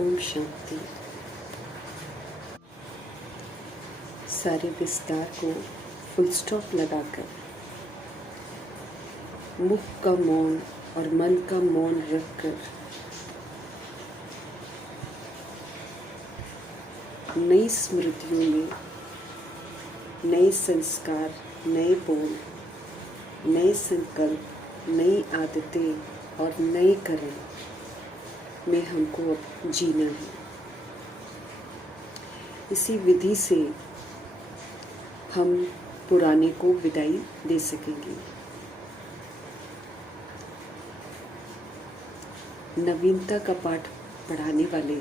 ओम शांति। सारे विस्तार को फुल स्टॉप लगाकर मुख का मौन और मन का मौन रखकर नई स्मृतियों में नए संस्कार, नए बोल, नए संकल्प, नई आदतें और नए कर्म में हमको अब जीना है। इसी विधि से हम पुराने को विदाई दे सकेंगे। नवीनता का पाठ पढ़ाने वाले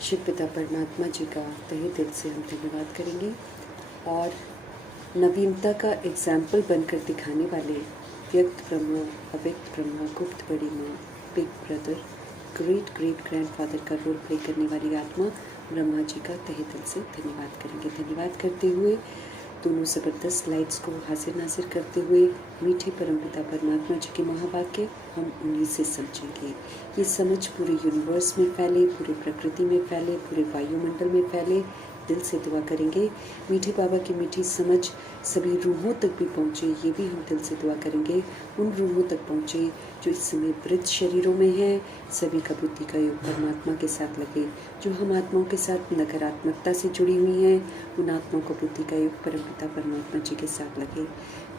शिव पिता परमात्मा जी का तहे दिल से हम धन्यवाद करेंगे और नवीनता का एग्जाम्पल बनकर दिखाने वाले व्यक्त ब्रह्मा, अव्यक्त ब्रह्मा, गुप्त बड़ी माँ, big brother, great great grandfather का रोल प्ले करने वाली आत्मा ब्रह्मा जी का तहे दिल से धन्यवाद करेंगे। धन्यवाद करते हुए दोनों ज़बरदस्त लाइट्स को हाजिर नाजिर करते हुए मीठे परमपिता परमात्मा जी के महावाक्य हम उन्हीं से समझेंगे। ये समझ पूरे यूनिवर्स में फैले, पूरे प्रकृति में फैले, पूरे वायुमंडल में फैले। दिल से दुआ करेंगे मीठे बाबा की मीठी समझ सभी रूहों तक भी पहुँचे। ये भी हम दिल से दुआ करेंगे उन रूहों तक पहुँचे जो इस समय वृद्ध शरीरों में हैं। सभी का बुद्धि का योग परमात्मा के साथ लगे। जो हम आत्माओं के साथ नकारात्मकता से जुड़ी हुई हैं, उन आत्माओं को बुद्धि का योग परमपिता परमात्मा जी के साथ लगे।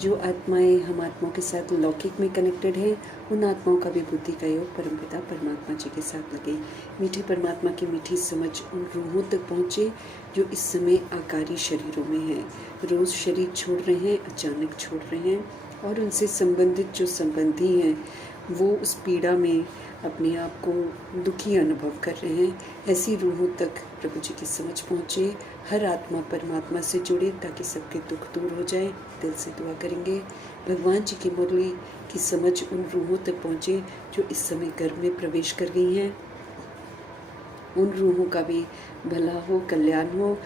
जो आत्माएं हम आत्माओं के साथ लौकिक में कनेक्टेड हैं, उन आत्माओं का भी बुद्धि का योग परमपिता परमात्मा जी के साथ लगे। मीठे परमात्मा की मीठी समझ उन रूहों तक पहुँचे जो इस समय आकारी शरीरों में हैं। रोज़ शरीर छोड़ रहे हैं, अचानक छोड़ रहे हैं और उनसे संबंधित जो संबंधी हैं वो उस पीड़ा में अपने आप को दुखी अनुभव कर रहे हैं। ऐसी रूहों तक प्रभु जी की समझ पहुँचे। हर आत्मा परमात्मा से जुड़े ताकि सबके दुख दूर हो जाए। दिल से दुआ करेंगे भगवान जी की मुरली की समझ उन रूहों तक पहुँचे जो इस समय गर्भ में प्रवेश कर गई हैं। उन रूहों का भी भला हो, कल्याण हो,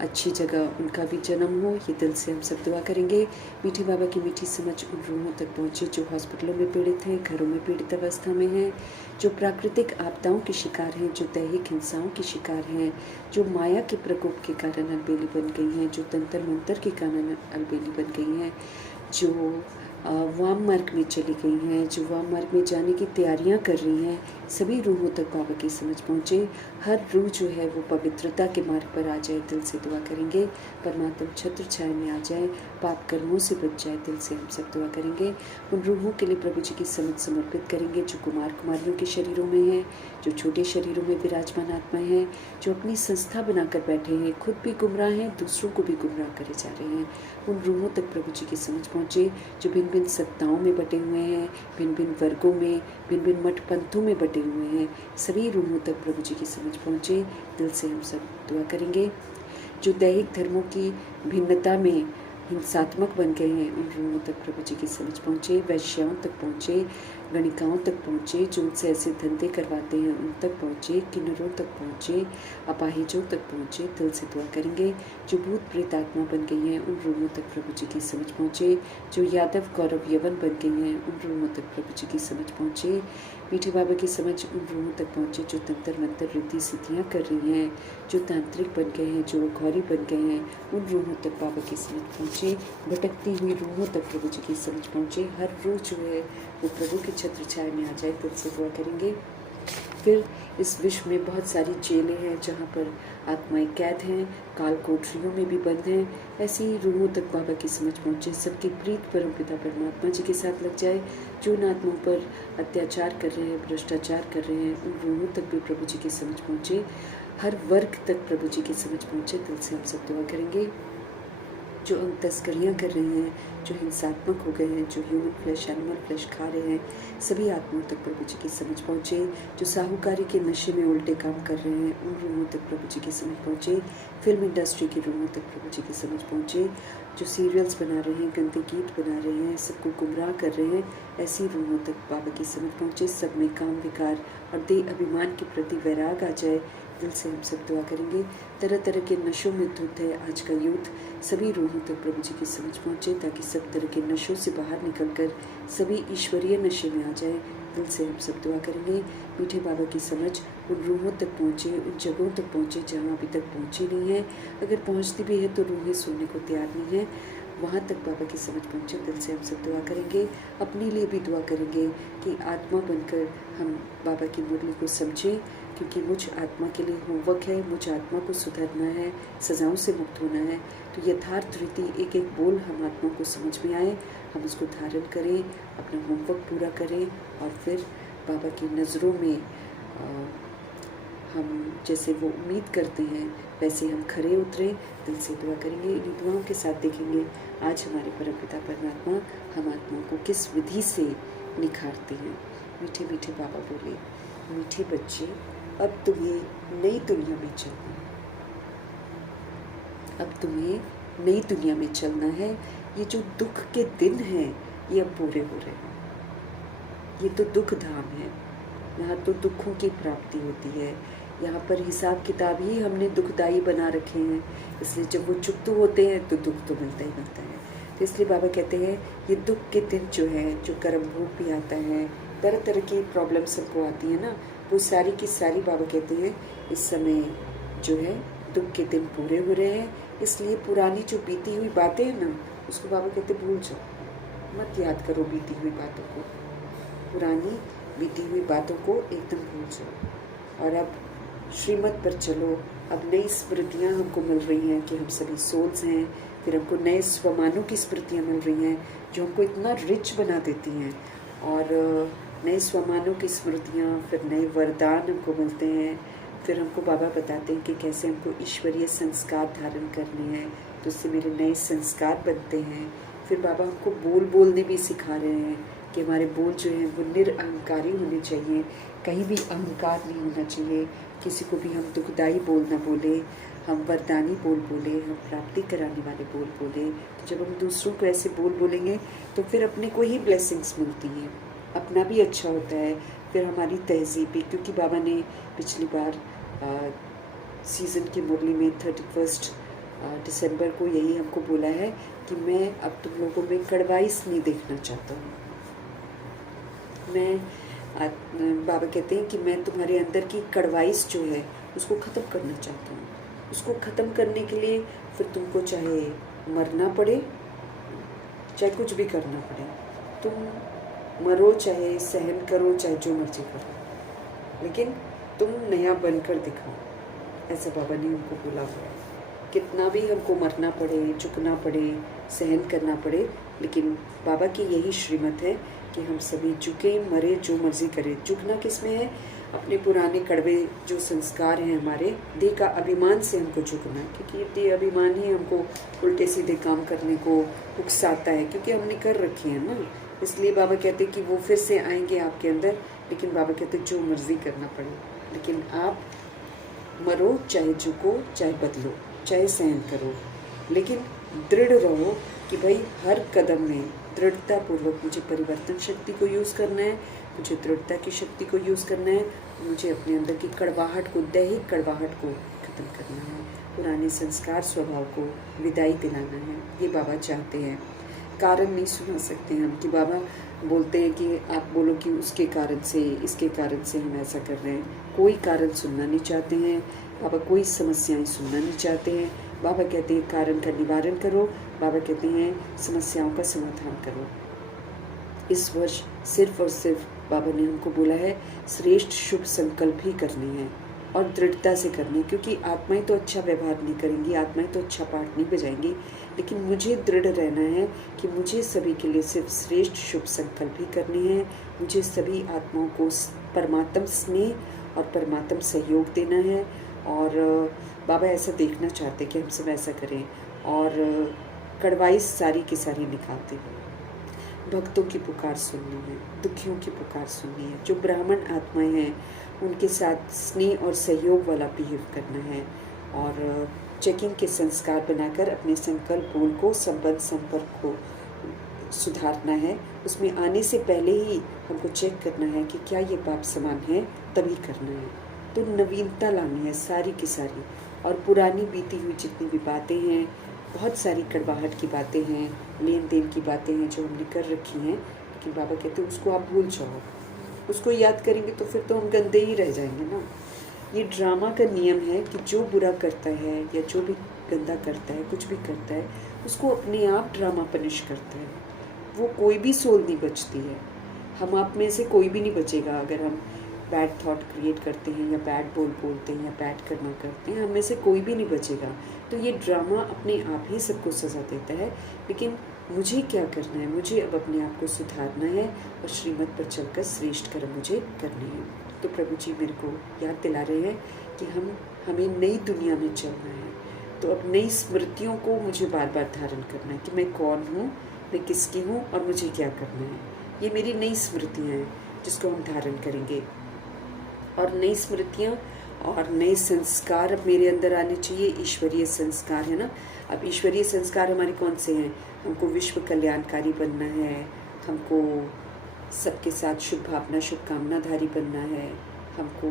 अच्छी जगह उनका भी जन्म हो। ये दिल से हम सब दुआ करेंगे। मीठी बाबा की मीठी समझ उन रूहों तक पहुँचे जो हॉस्पिटलों में पीड़ित हैं, घरों में पीड़ित अवस्था में हैं, जो प्राकृतिक आपदाओं के शिकार हैं, जो दैहिक हिंसाओं के शिकार हैं, जो माया के प्रकोप के कारण अलबेली बन गई हैं, जो तंत्र मंत्र के कारण अलबेली बन गई हैं, जो वाम मार्ग में चली गई हैं, जो वाम मार्ग में जाने की तैयारियां कर रही हैं, सभी रूहों तक बाबा की समझ पहुँचे। हर रूह जो है वो पवित्रता के मार्ग पर आ जाए। दिल से दुआ करेंगे परमात्मा छत्र छाया में आ जाए, पाप कर्मों से बच जाए। दिल से हम सब दुआ करेंगे। उन रूहों के लिए प्रभु जी की समझ समर्पित करेंगे जो कुमार कुमारियों के शरीरों में हैं, जो छोटे शरीरों में विराजमान आत्माएं हैं, जो अपनी संस्था बनाकर बैठे हैं, खुद भी गुमराह हैं, दूसरों को भी गुमराह करे जा रहे हैं। उन रूहों तक प्रभु जी की समझ पहुँचे जो भिन्न भिन्न सत्ताओं में बटे हुए हैं, भिन्न भिन्न वर्गों में, भिन्न भिन्न मठ पंथों में बटे हुए हैं। सभी रूहों तक प्रभु जी की समझ पहुँचे। दिल से हम सब दुआ करेंगे। जो दैहिक धर्मों की भिन्नता में हिंसात्मक बन गए हैं, उन रूहों तक प्रभु जी की समझ पहुँचे। वैश्याओं तक पहुँचे, गणिकाओं तक पहुँचे, जो उनसे ऐसे धंधे करवाते हैं उन तक पहुँचे, किन्नरों तक पहुँचे, अपाहिजों तक पहुँचे। दिल से दुआ करेंगे। जो भूत प्रेत आत्मा बन गई हैं, उन रूहों तक प्रभु जी की समझ पहुँचे। जो यादव कौरव यवन बन गई हैं, उन रूहों तक प्रभु जी की समझ पहुँचे। मीठे बाबा की समझ उन रूहों तक पहुँचे जो तंत्र मंत्र रिद्धि सिद्धियाँ कर रही हैं, जो तांत्रिक बन गए हैं, जो घौरी बन गए हैं, उन रूहों तक बाबा की समझ पहुँचे। भटकती हुई रूहों तक प्रभु जी की समझ पहुँचे। हर रूह जो है वो प्रभु के छत्र छाया में आ जाए। दिल से दुआ करेंगे। फिर इस विश्व में बहुत सारी जेलें हैं जहाँ पर आत्माएं कैद हैं, काल कोठरियों में भी बंद हैं। ऐसी ही रूहों तक बाबा की समझ पहुँचे। सबकी प्रीत परमपिता परमात्मा जी के साथ लग जाए। जो उन आत्माओं पर अत्याचार कर रहे हैं, भ्रष्टाचार कर रहे हैं, उन रूहों तक भी प्रभु जी की समझ पहुँचे। हर वर्ग तक प्रभु जी की समझ पहुँचे। दिल से हम सब दुआ करेंगे। जो अंग तस्करियाँ कर रहे हैं, जो हिंसात्मक हो गए हैं, जो ह्यूमन फ्लैश, एनिमल फ्लैश खा रहे हैं, सभी आत्माओं तक प्रभु जी की समझ पहुँचे। जो साहूकारी के नशे में उल्टे काम कर रहे हैं, उन रूहों तक प्रभु जी की समझ पहुँचे। फिल्म इंडस्ट्री की रूहों तक प्रभु जी की समझ पहुँचे। जो सीरियल्स बना रहे हैं, गंदे गीत बना रहे हैं, सबको गुमराह कर रहे हैं, ऐसी रूहों तक बाबा की समझ पहुँचे। सब में काम विकार और देह अभिमान के प्रति वैराग आ जाए। दिल से हम सब दुआ करेंगे। तरह तरह के नशों में धुत है आज का यूथ। सभी रूहों तक प्रभु जी की समझ पहुँचे ताकि सब तरह के नशों से बाहर निकलकर सभी ईश्वरीय नशे में आ जाए। दिल से हम सब दुआ करेंगे मीठे बाबा की समझ उन रूहों तक पहुँचे, उन जगहों तक पहुँचे जहाँ अभी तक पहुँची नहीं है। अगर पहुँचती भी है तो रूहें सुनने को तैयार नहीं है, वहाँ तक बाबा की समझ पहुँचे। दिल से हम सब दुआ करेंगे, अपने लिए भी दुआ करेंगे कि आत्मा बनकर हम बाबा की मुरली को समझें, क्योंकि मुझ आत्मा के लिए होमवर्क है, मुझ आत्मा को सुधरना है, सज़ाओं से मुक्त होना है। तो यथार्थ रीति एक एक बोल हम आत्मा को समझ में आए, हम उसको धारण करें, अपना होमवर्क पूरा करें और फिर बाबा की नज़रों में हम जैसे वो उम्मीद करते हैं वैसे हम खरे उतरें। दिल से दुआ करेंगे, इन दुआओं के साथ देखेंगे आज हमारे परमपिता परमात्मा हम आत्मा को किस विधि से निखारते हैं। मीठे मीठे बाबा बोले, मीठे बच्चे अब तुम्हें नई दुनिया में चलना है, अब तुम्हें नई दुनिया में चलना है। ये जो दुख के दिन हैं ये अब पूरे हो रहे हैं। ये तो दुख धाम है, यहाँ तो दुखों की प्राप्ति होती है। यहाँ पर हिसाब किताब ही हमने दुखदाई बना रखे हैं, इसलिए जब वो चुकतू होते हैं तो दुख तो मिलता ही मिलता है। तो इसलिए बाबा कहते हैं ये दुख के दिन जो है, जो कर्म भोग भी आता है, तरह तरह की प्रॉब्लम सबको आती है ना, वो सारी की सारी बाबा कहते हैं इस समय जो है दुख के दिन पूरे हो रहे हैं। इसलिए पुरानी जो बीती हुई बातें हैं ना, उसको बाबा कहते भूल जाओ, मत याद करो बीती हुई बातों को, पुरानी बीती हुई बातों को एकदम भूल जाओ और अब श्रीमत पर चलो। अब नई स्मृतियाँ हमको मिल रही हैं कि हम सभी सोल्स हैं, फिर हमको नए स्वमानों की स्मृतियाँ मिल रही हैं जो हमको इतना रिच बना देती हैं, और नए स्वमानों की स्मृतियाँ, फिर नए वरदान हमको मिलते हैं। फिर हमको बाबा बताते हैं कि कैसे हमको ईश्वरीय संस्कार धारण करने हैं, तो उससे मेरे नए संस्कार बनते हैं। फिर बाबा हमको बोलने भी सिखा रहे हैं कि हमारे बोल जो हैं वो निरअहंकारी होने चाहिए, कहीं भी अहंकार नहीं होना चाहिए, किसी को भी हम दुखदाई बोल ना बोले, हम वरदानी बोल बोले, हम प्राप्ति कराने वाले बोल बोले। तो जब हम दूसरों को ऐसे बोल बोलेंगे तो फिर अपने को ही ब्लेसिंग्स मिलती हैं, अपना भी अच्छा होता है, फिर हमारी तहजीब भी। क्योंकि बाबा ने पिछली बार सीज़न की मुरली में 31 दिसंबर को यही हमको बोला है कि मैं अब तुम लोगों में कड़वाइस नहीं देखना चाहता हूँ। बाबा कहते हैं कि मैं तुम्हारे अंदर की कड़वाइस जो है उसको ख़त्म करना चाहता हूँ। उसको ख़त्म करने के लिए फिर तुमको चाहे मरना पड़े, चाहे कुछ भी करना पड़े, तुम मरो, चाहे सहन करो, चाहे जो मर्जी करो, लेकिन तुम नया बनकर दिखाओ। ऐसा बाबा ने उनको बोला हुआ है। कितना भी हमको मरना पड़े, झुकना पड़े, सहन करना पड़े, लेकिन बाबा की यही श्रीमत है कि हम सभी झुके, मरे, जो मर्जी करें। झुकना किस में है? अपने पुराने कड़वे जो संस्कार हैं हमारे, देह का अभिमान से हमको झुकना है, क्योंकि देह अभिमान ही हमको उल्टे सीधे काम करने को उकसाता है, क्योंकि हमने कर रखे हैं ना। इसलिए बाबा कहते हैं कि वो फिर से आएंगे आपके अंदर, लेकिन बाबा कहते हैं जो मर्जी करना पड़े, लेकिन आप मरो, चाहे झुको, चाहे बदलो, चाहे सहन करो, लेकिन दृढ़ रहो कि भाई हर कदम में दृढ़तापूर्वक मुझे परिवर्तन शक्ति को यूज़ करना है, मुझे दृढ़ता की शक्ति को यूज़ करना है, मुझे अपने अंदर की कड़वाहट को, दैहिक कड़वाहट को ख़त्म करना है, पुराने संस्कार स्वभाव को विदाई दिलाना है। ये बाबा चाहते हैं। कारण नहीं सुना सकते हम कि बाबा बोलते हैं कि आप बोलो कि उसके कारण से, इसके कारण से हम ऐसा कर रहे हैं। कोई कारण सुनना नहीं चाहते हैं बाबा, कोई समस्याएं सुनना नहीं चाहते हैं। बाबा कहते हैं कारण का निवारण करो, बाबा कहते हैं समस्याओं का समाधान करो। इस वर्ष सिर्फ और सिर्फ बाबा ने हमको बोला है श्रेष्ठ शुभ संकल्प ही करने हैं और दृढ़ता से करने, क्योंकि आत्माएं तो अच्छा व्यवहार नहीं करेंगी, आत्माएं तो अच्छा पाठ नहीं बजाएंगी, लेकिन मुझे दृढ़ रहना है कि मुझे सभी के लिए सिर्फ श्रेष्ठ शुभ संकल्प ही करने हैं। मुझे सभी आत्माओं को परमात्म स्नेह और परमात्म सहयोग देना है, और बाबा ऐसा देखना चाहते कि हम सब ऐसा करें, और कड़वाइस सारी की सारी निकालते हैं। भक्तों की पुकार सुननी है, दुखियों की पुकार सुननी है, जो ब्राह्मण आत्माएं हैं उनके साथ स्नेह और सहयोग वाला बिहेव करना है, और चेकिंग के संस्कार बनाकर अपने संकल्प बोल को, संबंध संपर्क को सुधारना है। उसमें आने से पहले ही हमको चेक करना है कि क्या ये पाप समान है, तभी करना है। तो नवीनता लानी है सारी की सारी, और पुरानी बीती हुई जितनी भी बातें हैं, बहुत सारी कड़वाहट की बातें हैं, लेन देन की बातें हैं जो हमने कर रखी हैं, लेकिन बाबा कहते हैं उसको आप भूल जाओ, उसको याद करेंगे तो फिर तो हम गंदे ही रह जाएंगे ना। ये ड्रामा का नियम है कि जो बुरा करता है या जो भी गंदा करता है, कुछ भी करता है, उसको अपने आप ड्रामा पनिश करता है। वो कोई भी सोल नहीं बचती है। हम आप में से कोई भी नहीं बचेगा अगर हम बैड थॉट क्रिएट करते हैं या बैड बोल बोलते हैं या बैड कर्म करते हैं, हम में से कोई भी नहीं बचेगा। तो ये ड्रामा अपने आप ही सबको सज़ा देता है। लेकिन मुझे क्या करना है? मुझे अब अपने आप को सुधारना है और श्रीमत पर चलकर श्रेष्ठ कर्म मुझे करने हैं। तो प्रभु जी मेरे को याद दिला रहे हैं कि हमें नई दुनिया में चलना है। तो अब नई स्मृतियों को मुझे बार बार धारण करना है कि मैं कौन हूँ, मैं किसकी हूँ और मुझे क्या करना है। ये मेरी नई स्मृतियाँ हैं जिसको हम धारण करेंगे। और नई स्मृतियाँ और नए संस्कार अब मेरे अंदर आने चाहिए। ईश्वरीय संस्कार है ना। अब ईश्वरीय संस्कार हमारे कौन से हैं? हमको विश्व कल्याणकारी बनना है, हमको सबके साथ शुभ भावना शुभकामनाधारी बनना है, हमको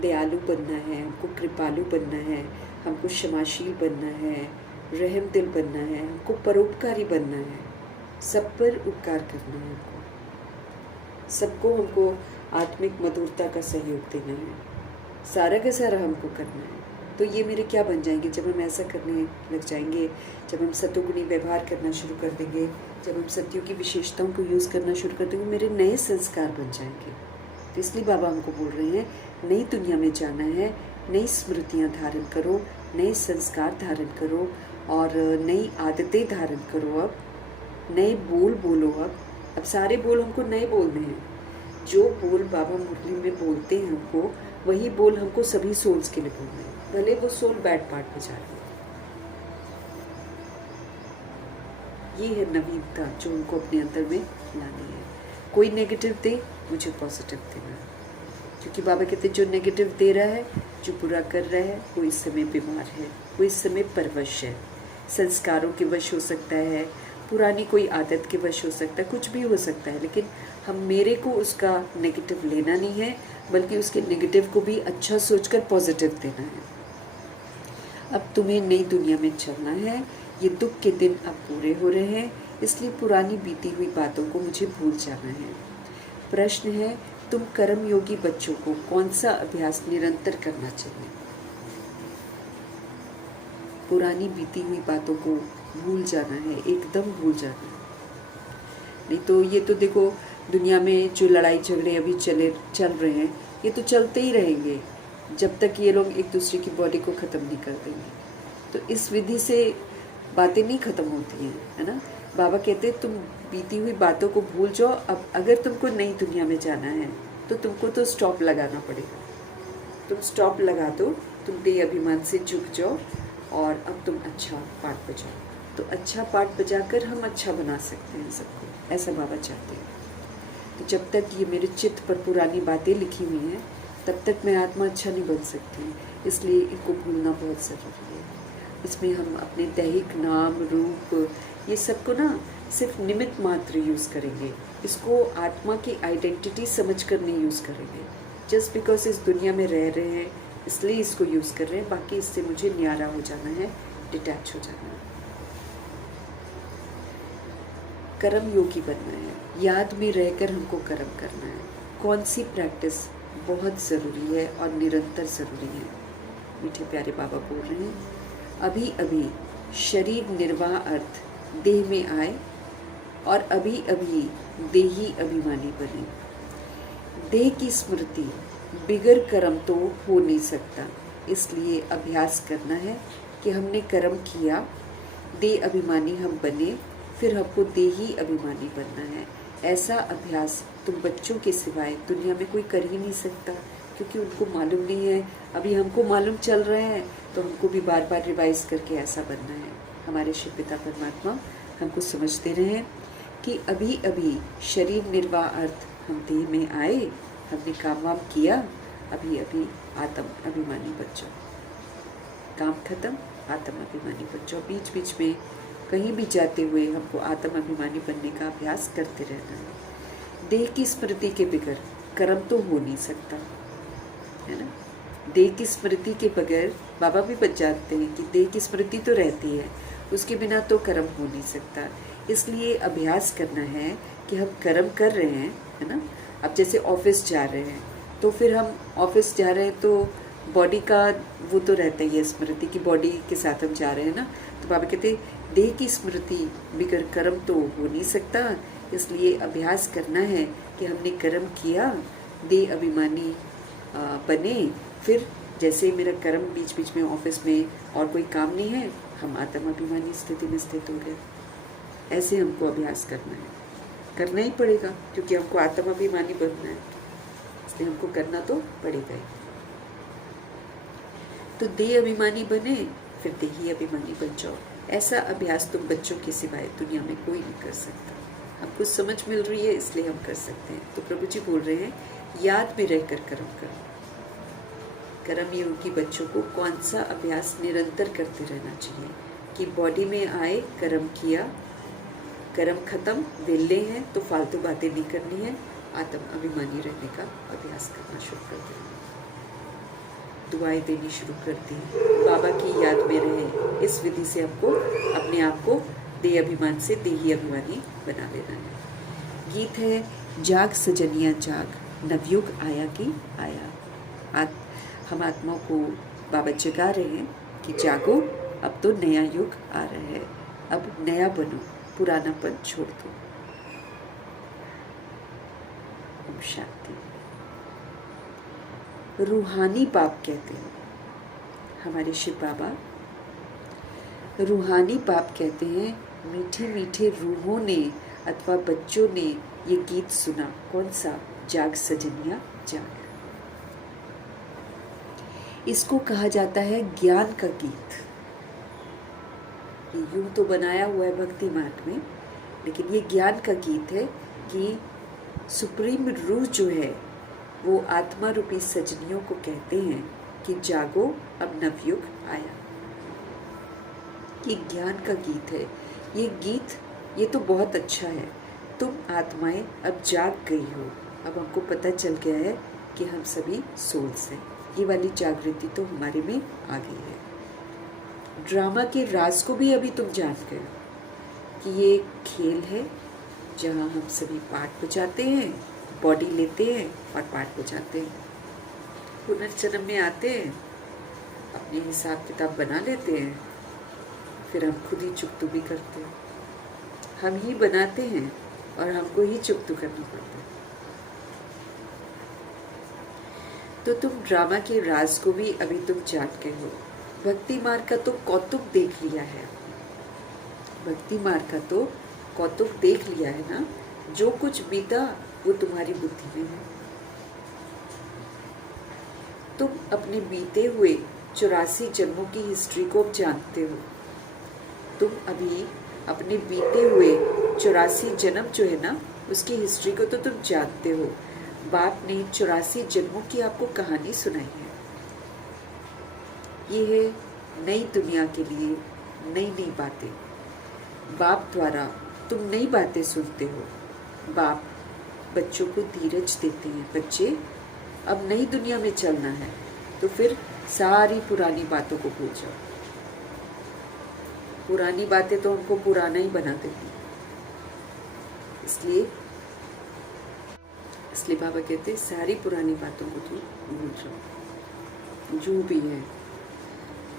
दयालु बनना है, हमको कृपालु बनना है, हमको क्षमाशील बनना है, रहम दिल बनना है, हमको परोपकारी बनना है, सब पर उपकार करना है, सबको हमको आत्मिक मधुरता का सहयोग देना है, सारा का सारा हमको करना है। तो ये मेरे क्या बन जाएंगे जब हम ऐसा करने लग जाएंगे, जब हम सतोगुणी व्यवहार करना शुरू कर देंगे, जब हम सत्यों की विशेषताओं को यूज़ करना शुरू कर देंगे, मेरे नए संस्कार बन जाएंगे। तो इसलिए बाबा हमको बोल रहे हैं नई दुनिया में जाना है, नई स्मृतियाँ धारण करो, नए संस्कार धारण करो और नई आदतें धारण करो। अब नए बोल बोलो। अब सारे बोल हमको नए बोलने हैं। जो बोल बाबा मुरली में बोलते हैं हमको, वही बोल हमको सभी सोल्स के लिए बोलने हैं, भले वो सोल बैड पार्ट बजा रहे। ये है नवीनता जो उनको अपने अंदर में लानी है। कोई नेगेटिव दे, मुझे पॉजिटिव देना है। क्योंकि बाबा कहते हैं जो नेगेटिव दे रहा है, जो बुरा कर रहा है, वो इस समय बीमार है, वो इस समय परवश है, संस्कारों के वश हो सकता है, पुरानी कोई आदत के वश हो सकता है, कुछ भी हो सकता है। लेकिन हम मेरे को उसका नेगेटिव लेना नहीं है, बल्कि उसके नेगेटिव को भी अच्छा सोचकर पॉजिटिव देना है। अब तुम्हें नई दुनिया में चलना है। ये दुख के दिन अब पूरे हो रहे हैं, इसलिए पुरानी बीती हुई बातों को मुझे भूल जाना है। प्रश्न है, तुम कर्म योगी बच्चों को कौन सा अभ्यास निरंतर करना चाहिए? पुरानी बीती हुई बातों को भूल जाना है, एकदम भूल जाना है। नहीं तो ये तो देखो दुनिया में जो लड़ाई झगड़े अभी चल रहे हैं, ये तो चलते ही रहेंगे जब तक ये लोग एक दूसरे की बॉडी को ख़त्म नहीं कर देंगे। तो इस विधि से बातें नहीं ख़त्म होती हैं, है ना। बाबा कहते हैं तुम बीती हुई बातों को भूल जाओ। अब अगर तुमको नई दुनिया में जाना है तो तुमको तो स्टॉप लगाना पड़ेगा। तुम स्टॉप लगा दो, तुम बेअभिमान से झुक जाओ और अब तुम अच्छा पाठ बजाओ। तो अच्छा पाठ बजाकर हम अच्छा बना सकते हैं सबको, ऐसा बाबा चाहते हैं। तो जब तक ये मेरे चित्त पर पुरानी बातें लिखी हुई हैं, तब तक मैं आत्मा अच्छा नहीं बन सकती। इसलिए इनको भूलना बहुत ज़रूरी है। इसमें हम अपने दैहिक नाम रूप ये सबको ना सिर्फ निमित्त मात्र यूज़ करेंगे। इसको आत्मा की आइडेंटिटी समझकर नहीं यूज़ करेंगे। जस्ट बिकॉज इस दुनिया में रह रहे हैं इसलिए इसको यूज़ कर रहे हैं। बाकी इससे मुझे न्यारा हो जाना है, डिटैच हो जाना है। कर्म योगी बनना है, याद में रहकर हमको कर्म करना है। कौन सी प्रैक्टिस बहुत ज़रूरी है और निरंतर ज़रूरी है। मीठे प्यारे बाबा बोल रहे हैं, अभी अभी शरीर निर्वाह अर्थ देह में आए और अभी अभी देही अभिमानी बने। देह की स्मृति बिगर कर्म तो हो नहीं सकता। इसलिए अभ्यास करना है कि हमने कर्म किया, देह अभिमानी हम बने, फिर हमको देही अभिमानी बनना है। ऐसा अभ्यास तुम बच्चों के सिवाय दुनिया में कोई कर ही नहीं सकता, क्योंकि उनको मालूम नहीं है। अभी हमको मालूम चल रहा है तो हमको भी बार बार रिवाइज करके ऐसा बनना है। हमारे शिव पिता परमात्मा हमको समझते रहे कि अभी अभी शरीर निर्वाह अर्थ हम देह में आए, हमने काम वाम किया, अभी अभी आत्म अभिमानी बन जाओ। काम खत्म, आत्म अभिमानी बन जाओ। बीच बीच में कहीं भी जाते हुए हमको आत्म अभिमानी बनने का अभ्यास करते रहना है। देह की स्मृति के बगैर कर्म तो हो नहीं सकता, है ना। देह की स्मृति के बगैर बाबा भी बच जाते हैं कि देह की स्मृति तो रहती है, उसके बिना तो कर्म हो नहीं सकता। इसलिए अभ्यास करना है कि हम कर्म कर रहे हैं, है ना। अब जैसे ऑफिस जा रहे हैं तो फिर हम ऑफिस जा रहे हैं तो बॉडी का वो तो रहता ही है स्मृति की, बॉडी के साथ हम जा रहे हैं ना। तो बाबा कहते हैं देह की स्मृति बिगर कर्म तो हो नहीं सकता, इसलिए अभ्यास करना है कि हमने कर्म किया, देह अभिमानी बने। फिर जैसे मेरा कर्म बीच बीच में ऑफिस में और कोई काम नहीं है, हम आत्म अभिमानी स्थिति में स्थित हो गए। ऐसे हमको अभ्यास करना है, करना ही पड़ेगा क्योंकि हमको आत्म अभिमानी बनना है, इसलिए हमको करना तो पड़ेगा ही। तो देह अभिमानी बने, फिर देही अभिमानी बन जाओ। ऐसा अभ्यास तुम बच्चों के सिवाय दुनिया में कोई नहीं कर सकता। हमको समझ मिल रही है इसलिए हम कर सकते हैं। तो प्रभु जी बोल रहे हैं याद में रहकर कर्म करो। कर्म योगी बच्चों को कौन सा अभ्यास निरंतर करते रहना चाहिए कि बॉडी में आए, कर्म किया, कर्म खत्म, वेले हैं तो फालतू बातें नहीं करनी है, आत्म अभिमानी रहने का अभ्यास करना शुरू कर दें। दुआएं देनी शुरू कर दी, बाबा की याद में रहे। इस विधि से हमको अपने आप को देह अभिमान से देही अभिमानी बना लेना है। गीत है जाग सजनिया जाग, नवयुग आया कि आया। हम आत्माओं को बाबा जगा रहे हैं कि जागो, अब तो नया युग आ रहा है, अब नया बनो, पुरानापन छोड़ दो। ओम शांति। रूहानी बाप कहते हैं हमारे शिव बाबा, रूहानी बाप कहते हैं मीठे मीठे रूहों ने अथवा बच्चों ने ये गीत सुना। कौन सा? जाग सजनिया जाग। इसको कहा जाता है ज्ञान का गीत। ये यूं तो बनाया हुआ है भक्ति मार्ग में, लेकिन ये ज्ञान का गीत है कि सुप्रीम रूह जो है वो आत्मा रूपी सजनियों को कहते हैं कि जागो, अब नवयुग आया। ये ज्ञान का गीत है। ये गीत ये तो बहुत अच्छा है। तुम आत्माएं अब जाग गई हो, अब हमको पता चल गया है कि हम सभी सोल्स हैं। ये वाली जागृति तो हमारे में आ गई है। ड्रामा के राज को भी अभी तुम जान गए कि ये खेल है जहाँ हम सभी पार्ट बजाते हैं, बॉडी लेते हैं और पार्ट बजाते हैं, पुनर्जन्म में आते हैं, अपने हिसाब किताब बना लेते हैं, फिर हम खुद ही चुकतू भी करते हैं। हम ही बनाते हैं और हमको ही चुकतू करना पड़ता है। तो तुम ड्रामा के राज को भी अभी तुम जान गए हो। भक्ति मार्ग का तो कौतुक देख लिया है, भक्ति मार्ग का तो कौतुक देख लिया है ना। जो कुछ बीता वो तुम्हारी बुद्धि में है। तुम अपने बीते हुए 84 जन्मों की हिस्ट्री को अब जानते हो। तुम अभी अपने बीते हुए 84 जन्म जो है ना, उसकी हिस्ट्री को तो तुम जानते हो। बाप ने 84 जन्मों की आपको कहानी सुनाई है। ये है नई दुनिया के लिए नई नई बातें। बाप द्वारा तुम नई बातें सुनते हो। बाप बच्चों को धीरज देते हैं, बच्चे अब नई दुनिया में चलना है, तो फिर सारी पुरानी बातों को भूल जाओ। पुरानी बातें तो हमको पुराना ही बना देती, इसलिए बाबा कहते हैं सारी पुरानी बातों को तुम भूल जाओ। जो भी है,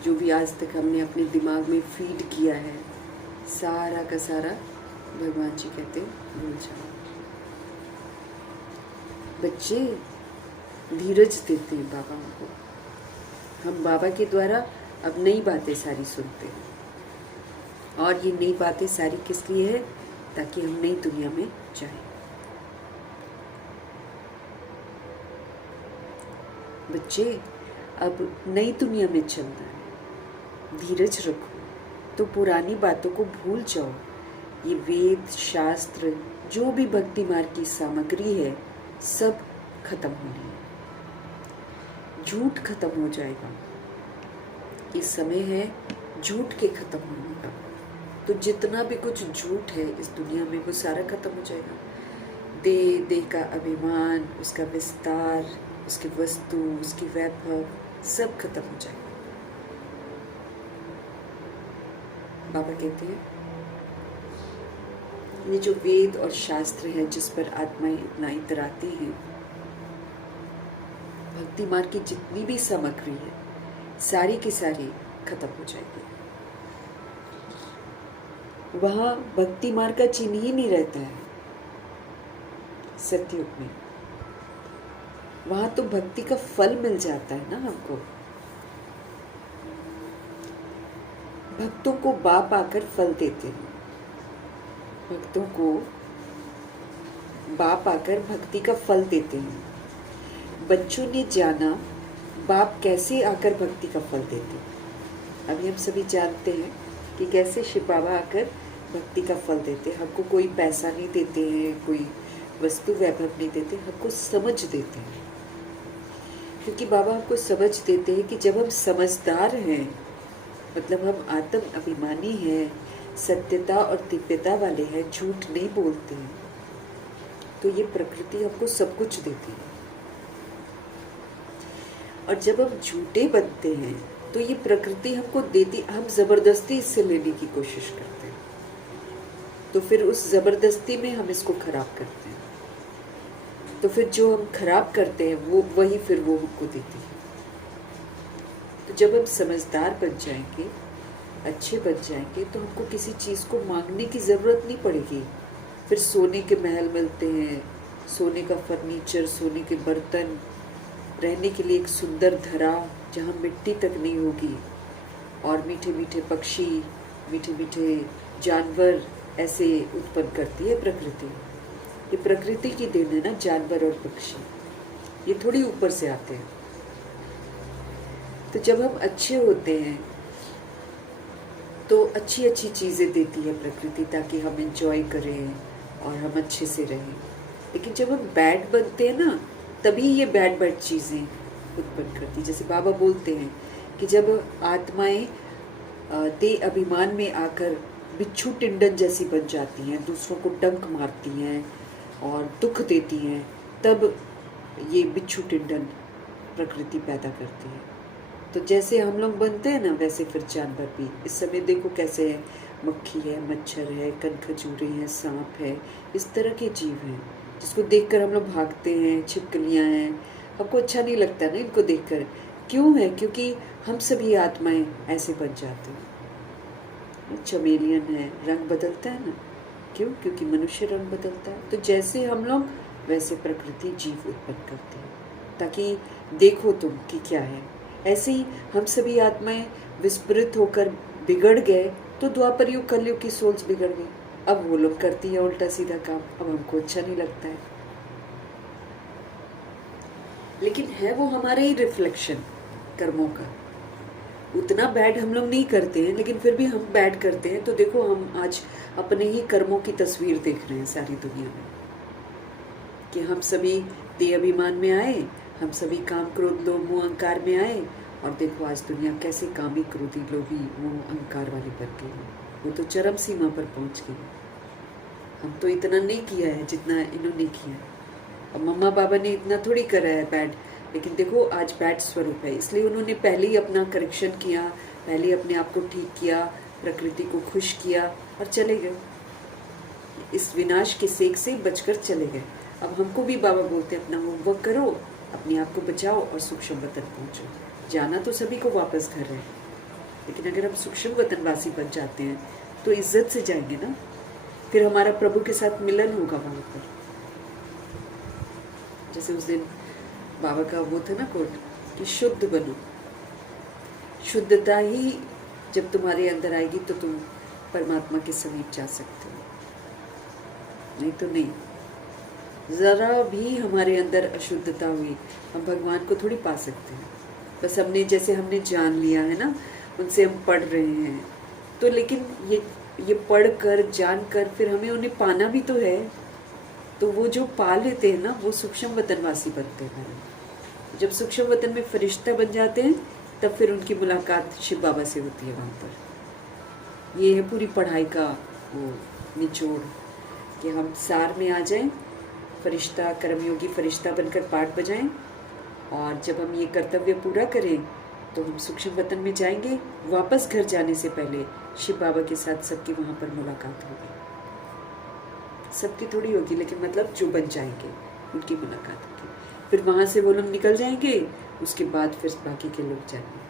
जो भी आज तक हमने अपने दिमाग में फीड किया है, सारा का सारा भगवान जी कहते हैं भूल जाओ। बच्चे धीरज देते हैं बाबा हमको। हम बाबा के द्वारा अब नई बातें सारी सुनते हैं, और ये नई बातें सारी किस लिए है? ताकि हम नई दुनिया में जाएं। बच्चे अब नई दुनिया में चलना है, धीरज रखो, तो पुरानी बातों को भूल जाओ। ये वेद शास्त्र जो भी भक्ति मार्ग की सामग्री है सब खत्म होनी है। झूठ खत्म हो जाएगा। ये समय है झूठ के खत्म होने का। तो जितना भी कुछ झूठ है इस दुनिया में वो सारा खत्म हो जाएगा। देह का अभिमान, उसका विस्तार, उसकी वस्तु, उसकी वैभव सब खत्म हो जाएगा। बाबा कहते हैं ये जो वेद और शास्त्र है जिस पर आत्माएं इतना इतराती हैं, भक्ति मार्ग की जितनी भी सामग्री है सारी की सारी खत्म हो जाएगी। वहां भक्ति मार्ग का चिन्ह ही नहीं रहता है सतयुग में। वहां तो भक्ति का फल मिल जाता है ना हमको। भक्तों को बाप आकर फल देते हैं, भक्तों को बाप आकर भक्ति का फल देते हैं। बच्चों ने जाना बाप कैसे आकर भक्ति का फल देते हैं। अभी हम सभी जानते हैं कि कैसे शिव बाबा आकर भक्ति का फल देते हैं। हमको कोई पैसा नहीं देते हैं, कोई वस्तु वैभव नहीं देते, हमको समझ देते हैं। क्योंकि बाबा हमको समझ देते हैं कि जब हम समझदार हैं, मतलब हम आत्म अभिमानी हैं, सत्यता और दिव्यता वाले हैं, झूठ नहीं बोलते हैं, तो ये प्रकृति हमको सब कुछ देती है। और जब हम झूठे बनते हैं तो ये प्रकृति हमको देती, हम जबरदस्ती इससे लेने की कोशिश करते हैं, तो फिर उस जबरदस्ती में हम इसको खराब करते हैं। तो फिर जो हम खराब करते हैं वो वही फिर वो हमको देती है। तो जब हम समझदार बन जाएंगे, अच्छे बन जाएंगे, तो हमको किसी चीज़ को मांगने की ज़रूरत नहीं पड़ेगी। फिर सोने के महल मिलते हैं, सोने का फर्नीचर, सोने के बर्तन, रहने के लिए एक सुंदर धरा जहाँ मिट्टी तक नहीं होगी, और मीठे मीठे पक्षी, मीठे मीठे जानवर ऐसे उत्पन्न करती है प्रकृति। ये प्रकृति की देन है ना, जानवर और पक्षी, ये थोड़ी ऊपर से आते हैं। तो जब हम अच्छे होते हैं तो अच्छी अच्छी चीज़ें देती है प्रकृति, ताकि हम एंजॉय करें और हम अच्छे से रहें। लेकिन जब हम बैड बनते हैं ना, तभी ये बैड बैड चीज़ें उत्पन्न करती। जैसे बाबा बोलते हैं कि जब आत्माएं देह अभिमान में आकर बिच्छू टिंडन जैसी बन जाती हैं, दूसरों को डंक मारती हैं और दुख देती हैं, तब ये बिच्छू टिंडन प्रकृति पैदा करती है। तो जैसे हम लोग बनते हैं ना, वैसे फिर जानवर भी। इस समय देखो कैसे है, मक्खी है, मच्छर है, कनखजूरे हैं, सांप है, इस तरह के जीव हैं जिसको देखकर हम लोग भागते हैं। छिपकलियाँ हैं, हमको अच्छा नहीं लगता ना इनको देखकर। क्यों है? क्योंकि हम सभी आत्माएं ऐसे बन जाते हैं। चमेलियन है, रंग बदलता है ना, क्यों? क्योंकि मनुष्य रंग बदलता है। तो जैसे हम लोग वैसे प्रकृति जीव उत्पन्न करती है, ताकि देखो तुम कि क्या है। ऐसे ही हम सभी आत्माएं विस्मृत होकर बिगड़ गए, तो द्वापर युग कलयुग की सोल्स बिगड़ गई। अब वो लोग करती है उल्टा सीधा काम, अब हमको अच्छा नहीं लगता है। लेकिन है वो हमारे ही रिफ्लेक्शन कर्मों का। उतना बैड हम लोग नहीं करते हैं, लेकिन फिर भी हम बैड करते हैं। तो देखो हम आज अपने ही कर्मों की तस्वीर देख रहे हैं सारी दुनिया में, कि हम सभी देह अभिमान में आए, हम सभी काम क्रोध लोभ मोह अहंकार में आए, और देखो आज दुनिया कैसे कामी क्रोधी लोभी मोह अहंकार वाली बन गई है। वो तो चरम सीमा पर पहुंच गई। हम तो इतना नहीं किया है जितना इन्होंने किया। और मम्मा बाबा ने इतना थोड़ी करा है बैड, लेकिन देखो आज बैड स्वरूप है। इसलिए उन्होंने पहले ही अपना करेक्शन किया, पहले अपने आप को ठीक किया, प्रकृति को खुश किया और चले गए। इस विनाश के सेक से बचकर चले गए। अब हमको भी बाबा बोलते हैं अपना होमवर्क करो, अपने आप को बचाओ और सूक्ष्म वतन पहुँचो। जाना तो सभी को वापस घर है, लेकिन अगर हम सूक्ष्म वतनवासी बन जाते हैं तो इज्जत से जाएंगे ना। फिर हमारा प्रभु के साथ मिलन होगा वहाँ पर। जैसे उस दिन बाबा का वो था ना कोट कि शुद्ध बनो। शुद्धता ही जब तुम्हारे अंदर आएगी तो तुम परमात्मा के समीप जा सकते हो, नहीं तो नहीं। जरा भी हमारे अंदर अशुद्धता हुई, हम भगवान को थोड़ी पा सकते हैं। बस हमने जैसे हमने जान लिया है ना, उनसे हम पढ़ रहे हैं तो, लेकिन ये पढ़ कर जान कर फिर हमें उन्हें पाना भी तो है। तो वो जो पा लेते हैं ना, वो सूक्ष्म वतनवासी बनते हैं। जब सूक्ष्म वतन में फरिश्ता बन जाते हैं तब फिर उनकी मुलाकात शिव बाबा से होती है वहाँ पर। ये है पूरी पढ़ाई का वो निचोड़, कि हम सार में आ जाएं, फरिश्ता कर्मयोगी फरिश्ता बनकर पाठ बजाएं, और जब हम ये कर्तव्य पूरा करें तो हम सूक्ष्म वतन में जाएंगे। वापस घर जाने से पहले शिव बाबा के साथ सबकी वहाँ पर मुलाकात होगी। सबकी थोड़ी होगी, लेकिन मतलब जो बन जाएंगे उनकी मुलाकात होगी। फिर वहाँ से वो लोग निकल जाएंगे, उसके बाद फिर बाकी के लोग जाएंगे।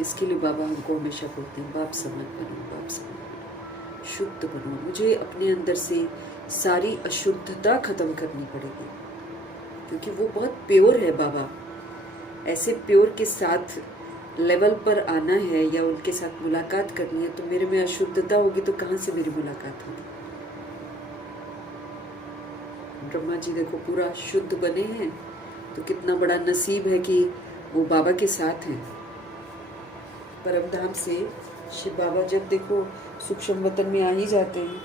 इसके लिए बाबा हमको हमेशा बोलते हैं, बाप समझ बनो, बाप समझ बनो, शुद्ध बनो। मुझे अपने अंदर से सारी अशुद्धता खत्म करनी पड़ेगी, क्योंकि वो बहुत प्योर है बाबा। ऐसे प्योर के साथ लेवल पर आना है या उनके साथ मुलाकात करनी है, तो मेरे में अशुद्धता होगी तो कहाँ से मेरी मुलाकात होगी। ब्रह्मा जी देखो पूरा शुद्ध बने हैं, तो कितना बड़ा नसीब है कि वो बाबा के साथ हैं। परम धाम से शिव बाबा जब देखो सूक्ष्म वतन में आ ही जाते हैं,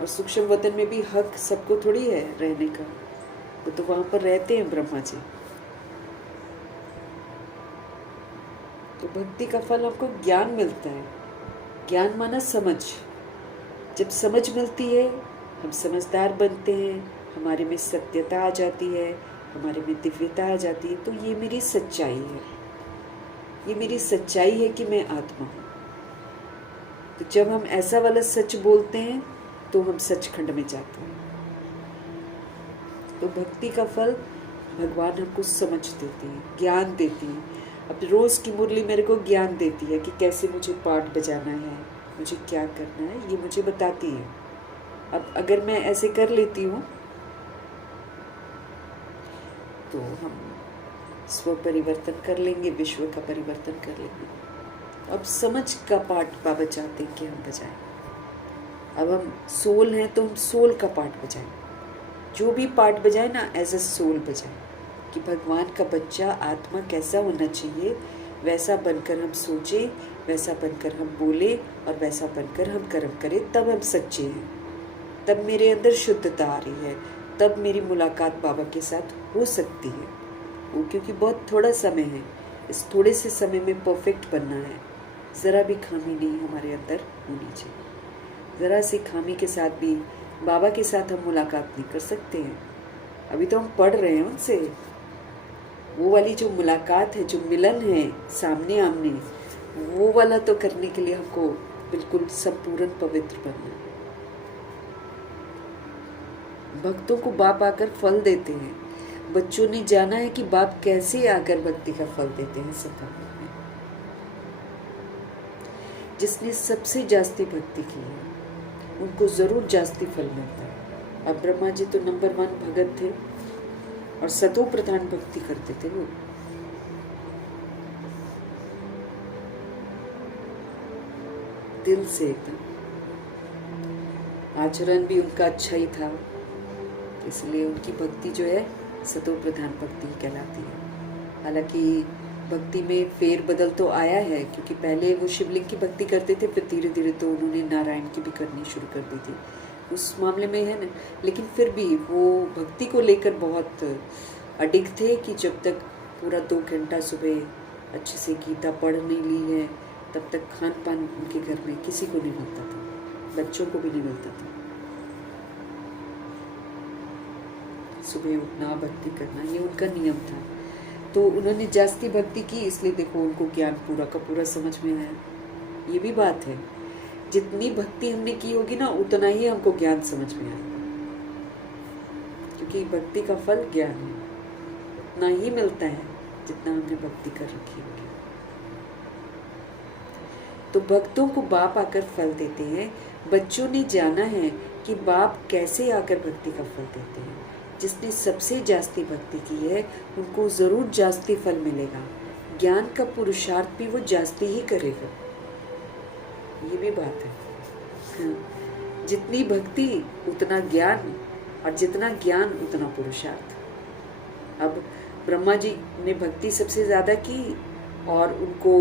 और सूक्ष्म वतन में भी हक सबको थोड़ी है रहने का, वो तो वहां पर रहते हैं ब्रह्मा जी। तो भक्ति का फल हमको ज्ञान मिलता है। ज्ञान माना समझ। जब समझ मिलती है हम समझदार बनते हैं, हमारे में सत्यता आ जाती है, हमारे में दिव्यता आ जाती है। तो ये मेरी सच्चाई है, ये मेरी सच्चाई है कि मैं आत्मा हूँ। तो जब हम ऐसा वाला सच बोलते हैं तो हम सचखंड में जाते हैं। तो भक्ति का फल भगवान हमको समझ देते हैं, ज्ञान देती है। अब रोज़ की मुरली मेरे को ज्ञान देती है कि कैसे मुझे पाठ बजाना है, मुझे क्या करना है, ये मुझे बताती है। अब अगर मैं ऐसे कर लेती हूँ तो हम स्व परिवर्तन कर लेंगे, विश्व का परिवर्तन कर लेंगे। अब समझ का पाठ बाबा चाहते हैं कि हम बजाएं। अब हम सोल हैं तो हम सोल का पाठ बजाएं। जो भी पाठ बजाए ना एज अ सोल बजाएं, कि भगवान का बच्चा आत्मा कैसा होना चाहिए, वैसा बनकर हम सोचें, वैसा बनकर हम बोले और वैसा बनकर हम कर्म करें। तब हम सच्चे हैं, तब मेरे अंदर शुद्धता आ रही है, तब मेरी मुलाकात बाबा के साथ हो सकती है। वो क्योंकि बहुत थोड़ा समय है, इस थोड़े से समय में परफेक्ट बनना है। ज़रा भी खामी नहीं हमारे अंदर होनी चाहिए। ज़रा सी खामी के साथ भी बाबा के साथ हम मुलाकात नहीं कर सकते हैं। अभी तो हम पढ़ रहे हैं उनसे, वो वाली जो मुलाकात है, जो मिलन है सामने आमने, वो वाला तो करने के लिए हमको बिल्कुल संपूर्ण पवित्र बनना है। भक्तों को बाप आकर फल देते हैं। बच्चों ने जाना है कि बाप कैसे आकर भक्ति का फल देते हैं सत्संग में। जिसने सबसे जास्ती भक्ति की है उनको जरूर जास्ती फल मिलता है। अब ब्रह्मा जी तो नंबर 1 भगत थे और सतो प्रधान भक्ति करते थे वो। दिल से एकदम, आचरण भी उनका अच्छा ही था, इसलिए उनकी भक्ति जो है सतो प्रधान भक्ति कहलाती है। हालांकि भक्ति में फेर बदल तो आया है, क्योंकि पहले वो शिवलिंग की भक्ति करते थे, फिर धीरे धीरे तो उन्होंने नारायण की भी करनी शुरू कर दी थी, उस मामले में है ना। लेकिन फिर भी वो भक्ति को लेकर बहुत अडिग थे कि जब तक पूरा 2 घंटा सुबह अच्छे से गीता पढ़ नहीं ली है, तब तक खान पान उनके घर में किसी को नहीं मिलता था, बच्चों को भी नहीं मिलता था। सुबह उठना, भक्ति करना, ये उनका नियम था। तो उन्होंने जास्ती भक्ति की, इसलिए देखो उनको ज्ञान पूरा का पूरा समझ में आया। ये भी बात है, जितनी भक्ति हमने की होगी ना उतना ही हमको ज्ञान समझ में आएगा, क्योंकि भक्ति का फल ज्ञान है। उतना ही मिलता है जितना हमने भक्ति कर रखी होगी। तो भक्तों को बाप आकर फल देते हैं। बच्चों ने जाना है कि बाप कैसे आकर भक्ति का फल देते हैं। जिसने सबसे जास्ती भक्ति की है उनको जरूर जास्ती फल मिलेगा। ज्ञान का पुरुषार्थ भी वो जास्ती ही करेगा, ये भी बात है। हाँ। जितनी भक्ति उतना ज्ञान, और जितना ज्ञान उतना पुरुषार्थ। अब ब्रह्मा जी ने भक्ति सबसे ज्यादा की और उनको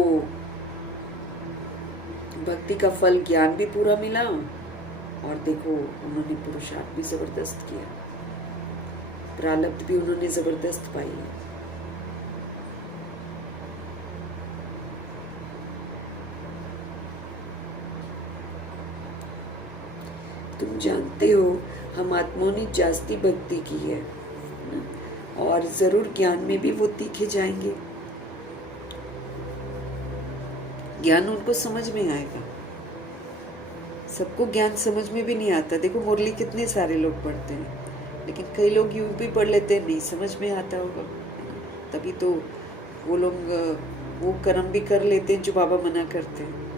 भक्ति का फल ज्ञान भी पूरा मिला, और देखो उन्होंने पुरुषार्थ भी जबरदस्त किया, प्रारब्ध भी उन्होंने जबरदस्त पाई है। तुम जानते हो हम आत्माओं ने जास्ती भक्ति की है और जरूर ज्ञान में भी वो तीखे जाएंगे। ज्ञान उनको समझ में आएगा। सबको ज्ञान समझ में भी नहीं आता। देखो मुरली कितने सारे लोग पढ़ते हैं, लेकिन कई लोग यूं भी पढ़ लेते हैं, नहीं समझ में आता होगा, तभी तो वो लोग वो कर्म भी कर लेते हैं जो बाबा मना करते हैं।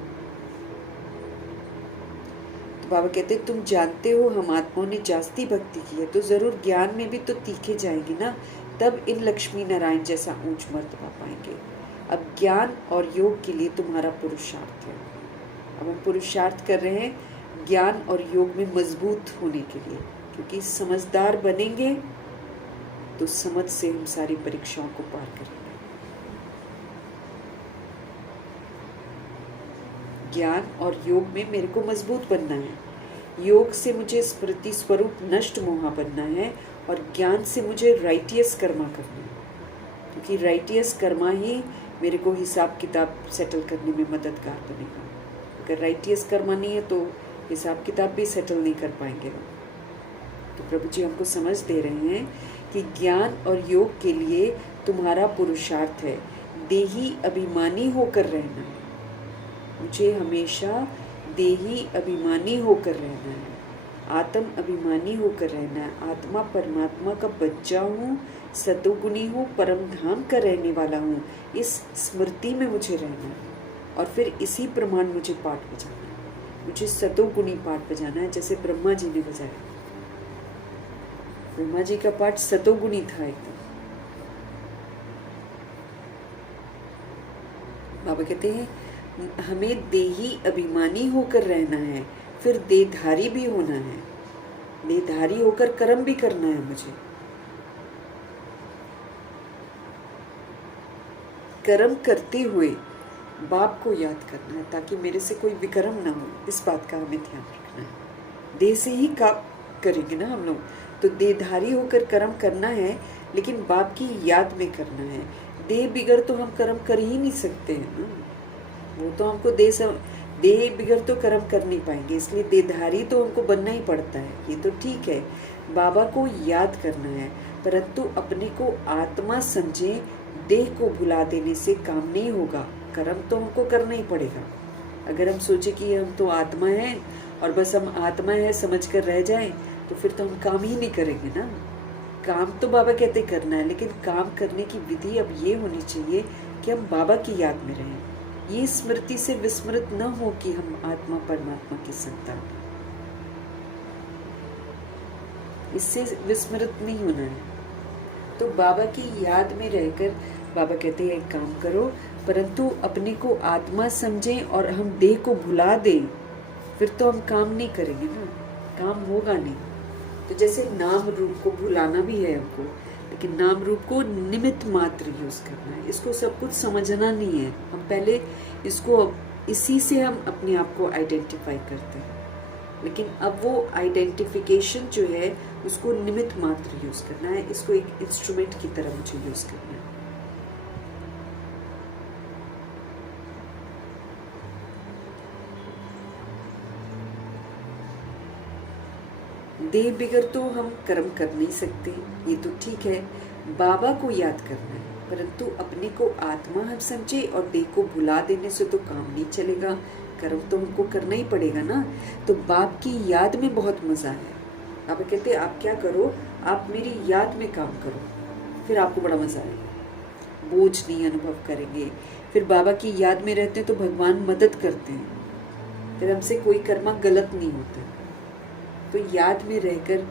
तो बाबा कहते हैं तुम जानते हो हम आत्माओं ने जास्ती भक्ति की है तो जरूर ज्ञान में भी तो तीखे जाएंगे ना, तब इन लक्ष्मी नारायण जैसा ऊंच मर्तबा पाएंगे। अब ज्ञान और योग के लिए तुम्हारा पुरुषार्थ है। अब हम पुरुषार्थ कर रहे हैं ज्ञान और योग में मजबूत होने के लिए, क्योंकि समझदार बनेंगे तो समझ से हम सारी परीक्षाओं को पार करेंगे। ज्ञान और योग में मेरे को मजबूत बनना है। योग से मुझे स्मृति स्वरूप नष्ट मोहा बनना है और ज्ञान से मुझे राइटियस कर्मा करना है, क्योंकि राइटियस कर्मा ही मेरे को हिसाब किताब सेटल करने में मददगार बनेगा। अगर राइटियस कर्मा नहीं है तो हिसाब किताब भी सेटल नहीं कर पाएंगे। तो प्रभु जी हमको समझ दे रहे हैं कि ज्ञान और योग के लिए तुम्हारा पुरुषार्थ है देही अभिमानी होकर रहना है। मुझे हमेशा देही अभिमानी होकर रहना है, आत्म अभिमानी होकर रहना है। आत्मा परमात्मा का बच्चा हूँ, सतोगुणी हूँ, परम धाम का रहने वाला हूँ, इस स्मृति में मुझे रहना है। और फिर इसी प्रमाण मुझे पाठ बजाना है। मुझे सतोगुणी पाठ बजाना है, जैसे ब्रह्मा जी ने बजाया। ब्रह्मा जी का पाठ सतोगुणी था एकदम। बाबा कहते हैं हमें देही अभिमानी होकर रहना है, फिर देहधारी भी होना है। देहधारी होकर कर्म भी करना है मुझे। कर्म करते हुए बाप को याद करना है ताकि मेरे से कोई विकर्म ना हो। इस बात का हमें ध्यान रखना है। देह से ही काम करेंगे ना हम लोग, तो देहधारी होकर कर्म करना है, लेकिन बाप की याद में करना है। देह बिगड़ तो हम कर्म कर ही नहीं सकते हैं ना, वो तो हमको देह बिगड़ तो कर्म कर नहीं पाएंगे, इसलिए देहधारी तो हमको बनना ही पड़ता है। ये तो ठीक है, बाबा को याद करना है, परंतु अपने को आत्मा समझे। देह को भुला देने से काम नहीं होगा, कर्म तो हमको करना ही पड़ेगा। अगर हम सोचे कि हम तो आत्मा है और बस हम आत्मा है समझ कर रह जाएं, तो फिर तो हम काम ही नहीं करेंगे ना। काम तो बाबा कहते करना है, लेकिन काम करने की विधि अब ये होनी चाहिए कि हम बाबा की याद में रहें। ये स्मृति से विस्मृत न हो कि हम आत्मा परमात्मा की संतान हैं। इससे विस्मृत नहीं होना है। तो बाबा की याद में रहकर बाबा कहते हैं एक काम करो, परंतु अपने को आत्मा समझें और हम देह को भुला दें, फिर तो हम काम नहीं करेंगे ना, काम होगा नहीं। तो जैसे नाम रूप को भुलाना भी है हमको, लेकिन नाम रूप को निमित्त मात्र यूज करना है। इसको सब कुछ समझना नहीं है। हम पहले इसको इसी से हम अपने आप को आइडेंटिफाई करते हैं, लेकिन अब वो आइडेंटिफिकेशन जो है उसको निमित्त मात्र यूज करना है। इसको एक इंस्ट्रूमेंट की तरह मुझे यूज करना है। देह बिगड़ तो हम कर्म कर नहीं सकते, ये तो ठीक है। बाबा को याद करना है, परंतु अपने को आत्मा हम समझे और देह को भुला देने से तो काम नहीं चलेगा। कर्म तो हमको करना ही पड़ेगा ना। तो बाप की याद में बहुत मजा है। आप कहते हैं आप क्या करो, आप मेरी याद में काम करो, फिर आपको बड़ा मजा आएगा, बोझ नहीं अनुभव करेंगे। फिर बाबा की याद में रहते हैं तो भगवान मदद करते हैं, फिर हमसे कोई कर्मा गलत नहीं होता। तो याद में रहकर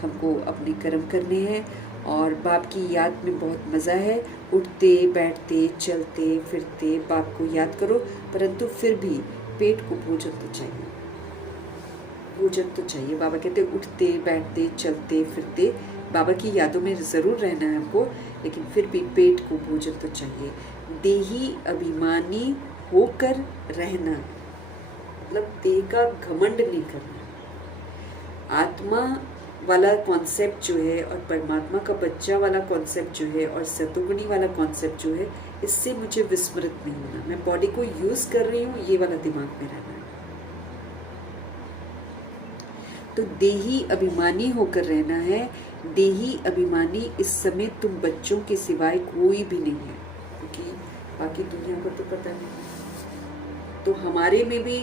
हमको अपने कर्म करने हैं और बाप की याद में बहुत मज़ा है। उठते बैठते चलते फिरते बाप को याद करो, परंतु फिर भी पेट को भोजन तो चाहिए, भोजन तो चाहिए। बाबा कहते उठते बैठते चलते फिरते बाबा की यादों में ज़रूर रहना है हमको, लेकिन फिर भी पेट को भोजन तो चाहिए। देही अभिमानी होकर रहना, मतलब देह का घमंड नहीं करना। आत्मा वाला कॉन्सेप्ट जो है और परमात्मा का बच्चा वाला कॉन्सेप्ट जो है और सतोगुणी वाला कॉन्सेप्ट जो है, इससे मुझे विस्मृत नहीं होना। मैं बॉडी को यूज कर रही हूँ, ये वाला दिमाग में रहना है। तो देही अभिमानी होकर रहना है। देही अभिमानी इस समय तुम बच्चों के सिवाय कोई भी नहीं है, क्योंकि बाकी दुनिया को तो पता नहीं। तो हमारे में भी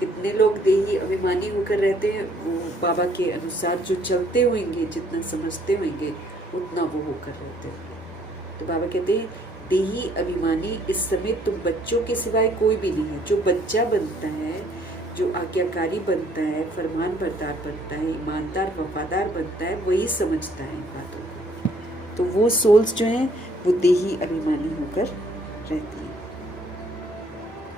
कितने लोग देही अभिमानी होकर रहते हैं, वो बाबा के अनुसार जो चलते होंगे, जितना समझते होंगे उतना वो होकर रहते हैं। तो बाबा कहते हैं देही अभिमानी इस समय तुम बच्चों के सिवाय कोई भी नहीं है। जो बच्चा बनता है, जो आज्ञाकारी बनता है, फरमान बरदार बनता है, ईमानदार वफादार बनता है, वही समझता है इन बातों को। तो वो सोल्स जो हैं वो देही अभिमानी होकर रहती है।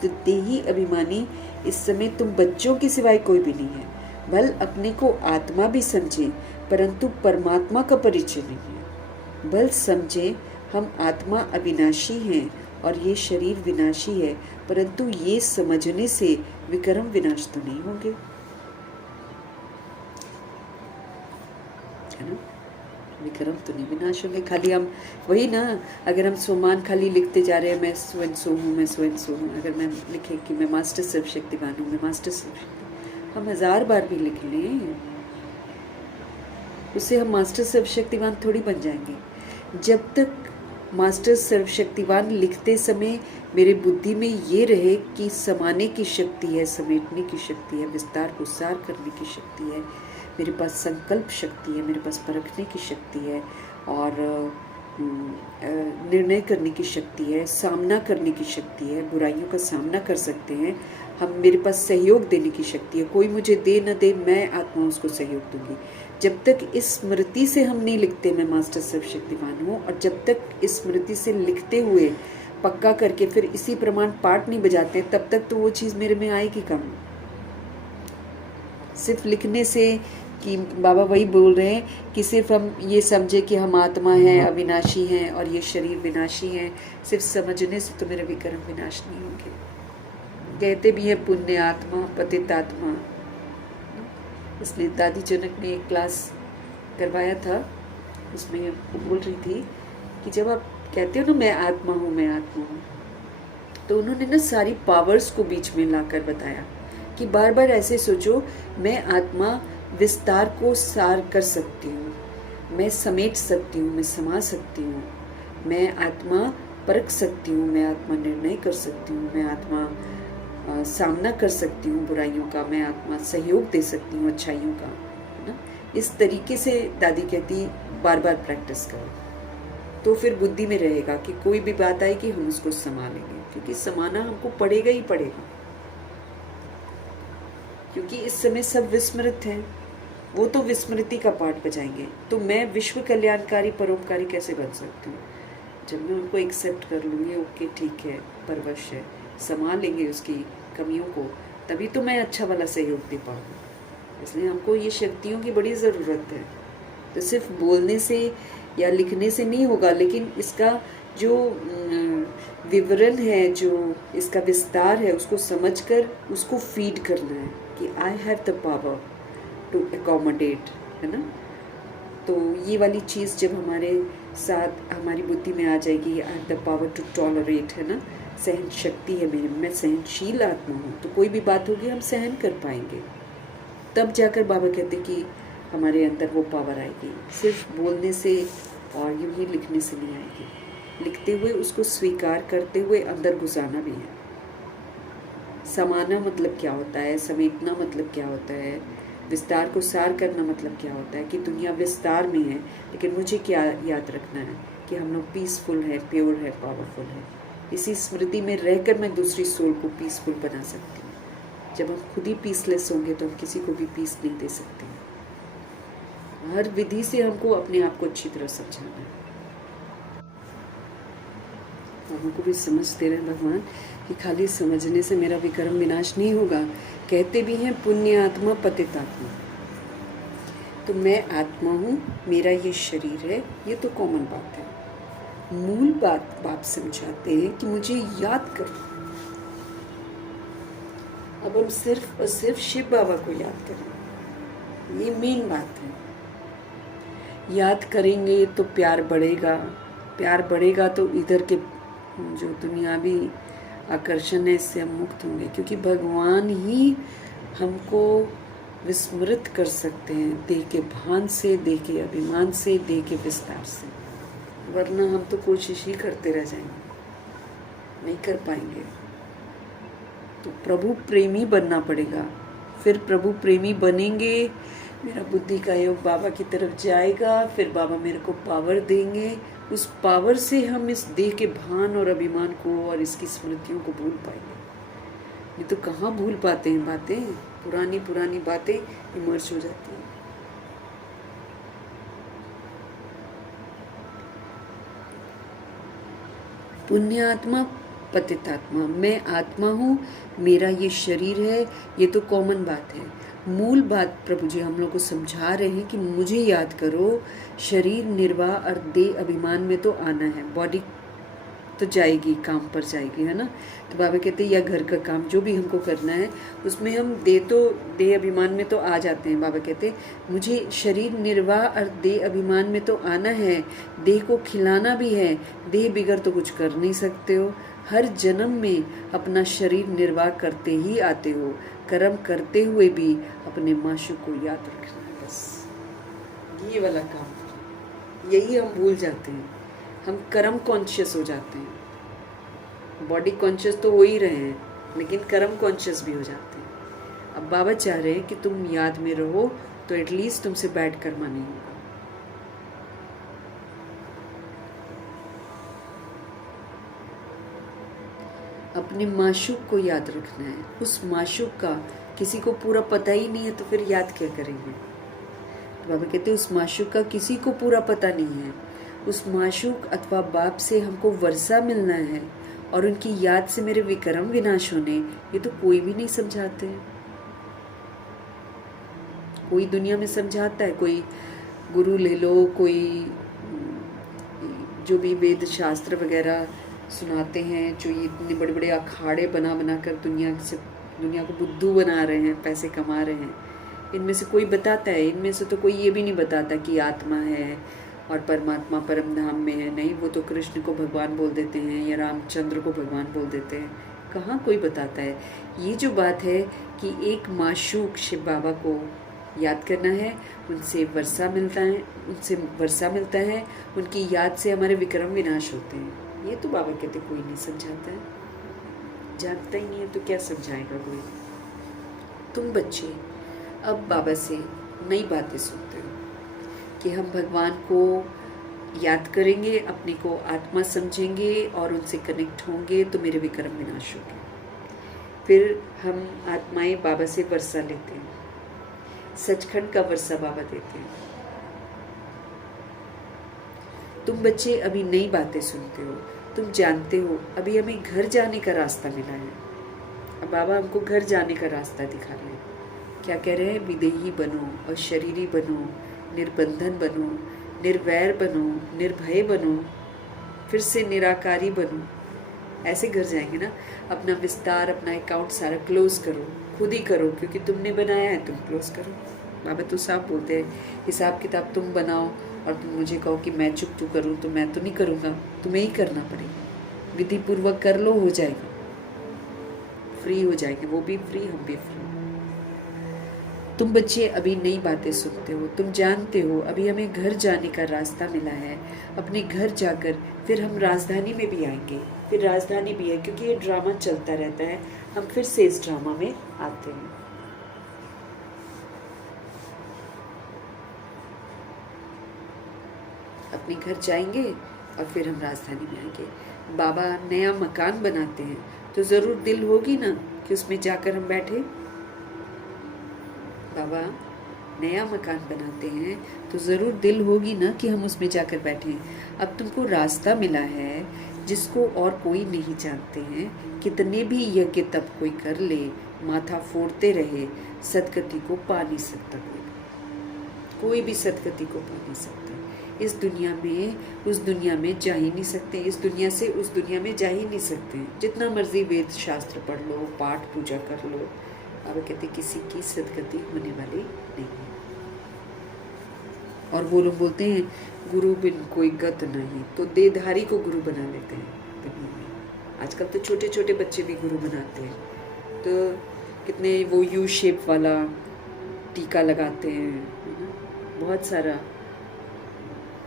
तो देही अभिमानी इस समय तुम बच्चों के सिवाय कोई भी नहीं है। भल अपने को आत्मा भी समझे परंतु परमात्मा का परिचय नहीं है। भल समझे हम आत्मा अविनाशी हैं और ये शरीर विनाशी है, परंतु ये समझने से विक्रम विनाश तो नहीं होंगे, है ना। विक्रम तो नहीं विनाश होंगे। खाली हम वही ना, अगर हम सोमान खाली लिखते जा रहे हैं, मैं स्वयं सो हूँ, मैं स्वयं सो हूँ। अगर मैं लिखे कि मैं मास्टर सर्वशक्तिवान हूँ, मैं मास्टर सर्वशक्ति, हम 1000 बार भी लिख लें, उससे हम मास्टर सर्वशक्तिवान थोड़ी बन जाएंगे। जब तक मास्टर सर्वशक्तिवान लिखते समय मेरे बुद्धि में ये रहे कि समाने की शक्ति है, समेटने की शक्ति है, विस्तार को सार करने की शक्ति है, मेरे पास संकल्प शक्ति है, मेरे पास परखने की शक्ति है, और निर्णय करने की शक्ति है, सामना करने की शक्ति है, बुराइयों का सामना कर सकते हैं हम, मेरे पास सहयोग देने की शक्ति है। कोई मुझे दे न दे, मैं आत्मा उसको सहयोग दूंगी। जब तक इस स्मृति से हम नहीं लिखते मैं मास्टर सर्वशक्तिवान हूँ, और जब तक इस स्मृति से लिखते हुए पक्का करके फिर इसी प्रमाण पाठ नहीं बजाते, तब तक तो वो चीज़ मेरे में आएगी कम। सिर्फ लिखने से, कि बाबा वही बोल रहे हैं कि सिर्फ हम ये समझे कि हम आत्मा हैं, अविनाशी हैं और ये शरीर विनाशी हैं, सिर्फ समझने से तो मेरे विक्रम विनाश नहीं होंगे। कहते भी हैं पुण्य आत्मा पतित आत्मा, इसलिए दादी जनक ने एक क्लास करवाया था, उसमें वो बोल रही थी कि जब आप कहते हो ना मैं आत्मा हूँ, मैं आत्मा हूँ, तो उन्होंने ना सारी पावर्स को बीच में लाकर बताया कि बार बार ऐसे सोचो, मैं आत्मा विस्तार को सार कर सकती हूँ, मैं समेट सकती हूँ, मैं समा सकती हूँ, मैं आत्मा परख सकती हूँ, मैं आत्मा निर्णय कर सकती हूँ, मैं आत्मा सामना कर सकती हूँ बुराइयों का, मैं आत्मा सहयोग दे सकती हूँ अच्छाइयों का, है ना। इस तरीके से दादी कहती बार बार प्रैक्टिस करो, तो फिर बुद्धि में रहेगा कि कोई भी बात आएगी हम उसको संभालेंगे, क्योंकि समाना हमको पड़ेगा ही पड़ेगा, क्योंकि इस समय सब विस्मृत हैं, वो तो विस्मृति का पाठ बजाएंगे। तो मैं विश्व कल्याणकारी परोपकारी कैसे बन सकती हूँ? जब मैं उनको एक्सेप्ट कर लूँगी, ओके ठीक है, परवश है, संभाल लेंगे उसकी कमियों को, तभी तो मैं अच्छा वाला सहयोग दे पाऊँगी। इसलिए हमको ये शक्तियों की बड़ी ज़रूरत है। तो सिर्फ बोलने से या लिखने से नहीं होगा, लेकिन इसका जो विवरण है, जो इसका विस्तार है, उसको समझकर उसको फीड करना है कि I have the power to accommodate, है ना। तो ये वाली चीज़ जब हमारे साथ हमारी बुद्धि में आ जाएगी, I have the power to tolerate, है ना, सहन शक्ति है मेरे में, मैं सहनशील आत्मा हूँ, तो कोई भी बात होगी हम सहन कर पाएंगे। तब जाकर बाबा कहते कि हमारे अंदर वो पावर आएगी। सिर्फ बोलने से और यूँ ही लिखने से नहीं आएगी, लिखते हुए उसको स्वीकार करते हुए अंदर घुसाना भी है। समाना मतलब क्या होता है, समेटना मतलब क्या होता है, विस्तार को सार करना मतलब क्या होता है कि दुनिया विस्तार में है, लेकिन मुझे क्या याद रखना है कि हम लोग पीसफुल है, प्योर है, पावरफुल है। इसी स्मृति में रहकर मैं दूसरी सोल को पीसफुल बना सकती हूँ। जब हम खुद ही पीसलेस होंगे तो हम किसी को भी पीस नहीं दे सकते। हर विधि से हमको अपने आप को अच्छी तरह समझाना है। हमको भी समझते रहे भगवान कि खाली समझने से मेरा विक्रम विनाश नहीं होगा। कहते भी हैं पुण्य आत्मा पतित आत्मा, तो मैं आत्मा हूँ, मेरा ये शरीर है, ये तो कॉमन बात है। मूल बात बाप समझाते हैं कि मुझे याद करो। अब हम सिर्फ और सिर्फ शिव बाबा को याद करें, ये मेन बात है। याद करेंगे तो प्यार बढ़ेगा, प्यार बढ़ेगा तो इधर के जो दुनियावी आकर्षण है इससे हम मुक्त होंगे, क्योंकि भगवान ही हमको विस्मृत कर सकते हैं, देह के भान से, देह के अभिमान से, देह के विस्तार से। वरना हम तो कोशिश ही करते रह जाएंगे, नहीं कर पाएंगे। तो प्रभु प्रेमी बनना पड़ेगा। फिर प्रभु प्रेमी बनेंगे, मेरा बुद्धि का योग बाबा की तरफ जाएगा, फिर बाबा मेरे को पावर देंगे। उस पावर से हम इस देह के भान और अभिमान को और इसकी स्मृतियों को भूल पाएंगे। ये तो कहाँ भूल पाते हैं बातें, पुरानी पुरानी बातें इमर्ज हो जाती हैं। पुण्यात्मा पतितात्मा, मैं आत्मा हूँ, मेरा ये शरीर है, ये तो कॉमन बात है। मूल बात प्रभु जी हम लोग को समझा रहे हैं कि मुझे याद करो, शरीर निर्वाह और देह अभिमान में तो आना है। बॉडी तो जाएगी, काम पर जाएगी, है ना। तो बाबा कहते हैं या घर का काम जो भी हमको करना है उसमें हम देह अभिमान में तो आ जाते हैं। बाबा कहते हैं मुझे शरीर निर्वाह और देह अभिमान में तो आना है, देह को खिलाना भी है, देह बिगड़ तो कुछ कर नहीं सकते हो। हर जन्म में अपना शरीर निर्वाह करते ही आते हो, कर्म करते हुए भी अपने माशूक को याद रखना है। बस ये वाला काम, यही हम भूल जाते हैं। हम कर्म कॉन्शियस हो जाते हैं, बॉडी कॉन्शियस तो हो ही रहे हैं, लेकिन कर्म कॉन्शियस भी हो जाते हैं। अब बाबा चाह रहे हैं कि तुम याद में रहो, तो एटलीस्ट तुमसे बैड कर्मा नहीं होगा। अपने माशूक को याद रखना है। उस माशूक का किसी को पूरा पता ही नहीं है, तो फिर याद क्या करेंगे। तो बाबा कहते हैं उस माशूक का किसी को पूरा पता नहीं है। उस माशूक अथवा बाप से हमको वर्षा मिलना है, और उनकी याद से मेरे विक्रम विनाश होने, ये तो कोई भी नहीं समझाते हैं। कोई दुनिया में समझाता है, कोई गुरु ले लो, कोई जो भी वेद शास्त्र वगैरह सुनाते हैं, जो ये इतने बड़े बड़े अखाड़े बना बना कर दुनिया को बुद्धू बना रहे हैं, पैसे कमा रहे हैं, इनमें से कोई बताता है? इनमें से तो कोई ये भी नहीं बताता कि आत्मा है और परमात्मा परम धाम में है। नहीं, वो तो कृष्ण को भगवान बोल देते हैं या रामचंद्र को भगवान बोल देते हैं। कहाँ कोई बताता है? ये जो बात है कि एक माशूक शिव बाबा को याद करना है, उनसे वर्षा मिलता है, उनकी याद से हमारे विक्रम विनाश होते हैं। ये तो बाबा कहते कोई नहीं समझाता है, जानता ही नहीं है, तो क्या समझाएगा कोई। तुम बच्चे अब बाबा से नई बातें सुनते हो कि हम भगवान को याद करेंगे, अपने को आत्मा समझेंगे और उनसे कनेक्ट होंगे तो मेरे विक्रम विनाश होंगे। फिर हम आत्माएं बाबा से वर्षा लेते हैं, सचखंड का वर्षा बाबा देते हैं। तुम बच्चे अभी नई बातें सुनते हो, तुम जानते हो अभी हमें घर जाने का रास्ता मिला है। अब बाबा हमको घर जाने का रास्ता दिखा रहे हैं। क्या कह रहे हैं? विदेही बनो और शरीरी बनो, निर्बंधन बनो, निर्वैर बनो, निर्भय बनो, फिर से निराकारी बनो। ऐसे घर जाएंगे ना। अपना विस्तार, अपना अकाउंट सारा क्लोज करो, खुद ही करो, क्योंकि तुमने बनाया है, तुम क्लोज करो। बाबा तो साफ बोलते हैं हिसाब किताब तुम बनाओ, और तुम मुझे कहो कि मैं चुप करूँ, तो मैं तो नहीं करूँगा, तुम्हें ही करना पड़ेगा। विधि पूर्वक कर लो, हो जाएगा, फ्री हो जाएंगे, वो भी फ्री, हम भी फ्री। तुम बच्चे अभी नई बातें सुनते हो, तुम जानते हो अभी हमें घर जाने का रास्ता मिला है। अपने घर जाकर फिर हम राजधानी में भी आएंगे, फिर राजधानी भी है, क्योंकि ये ड्रामा चलता रहता है। हम फिर से इस ड्रामा में आते हैं। अपने घर जाएंगे और फिर हम राजधानी में आएंगे। बाबा नया मकान बनाते हैं तो ज़रूर दिल होगी ना कि उसमें जाकर हम बैठे। बाबा नया मकान बनाते हैं तो ज़रूर दिल होगी ना कि हम उसमें जाकर बैठें। अब तुमको रास्ता मिला है जिसको और कोई नहीं जानते हैं। कितने भी यज्ञ तप कोई कर ले, माथा फोड़ते रहे, सदगति को पा नहीं सकता। कोई भी सदगति को पा नहीं सकता। इस दुनिया में उस दुनिया में जा ही नहीं सकते, इस दुनिया से उस दुनिया में जा ही नहीं सकते। जितना मर्जी वेद शास्त्र पढ़ लो, पाठ पूजा कर लो, अब कहते किसी की सदगति होने वाली नहीं है। और वो लोग बोलते हैं गुरु बिन कोई गत नहीं, तो देहधारी को गुरु बना लेते हैं दुनिया में। आजकल तो छोटे छोटे बच्चे भी गुरु बनाते हैं। तो कितने वो यू शेप वाला टीका लगाते हैं, बहुत सारा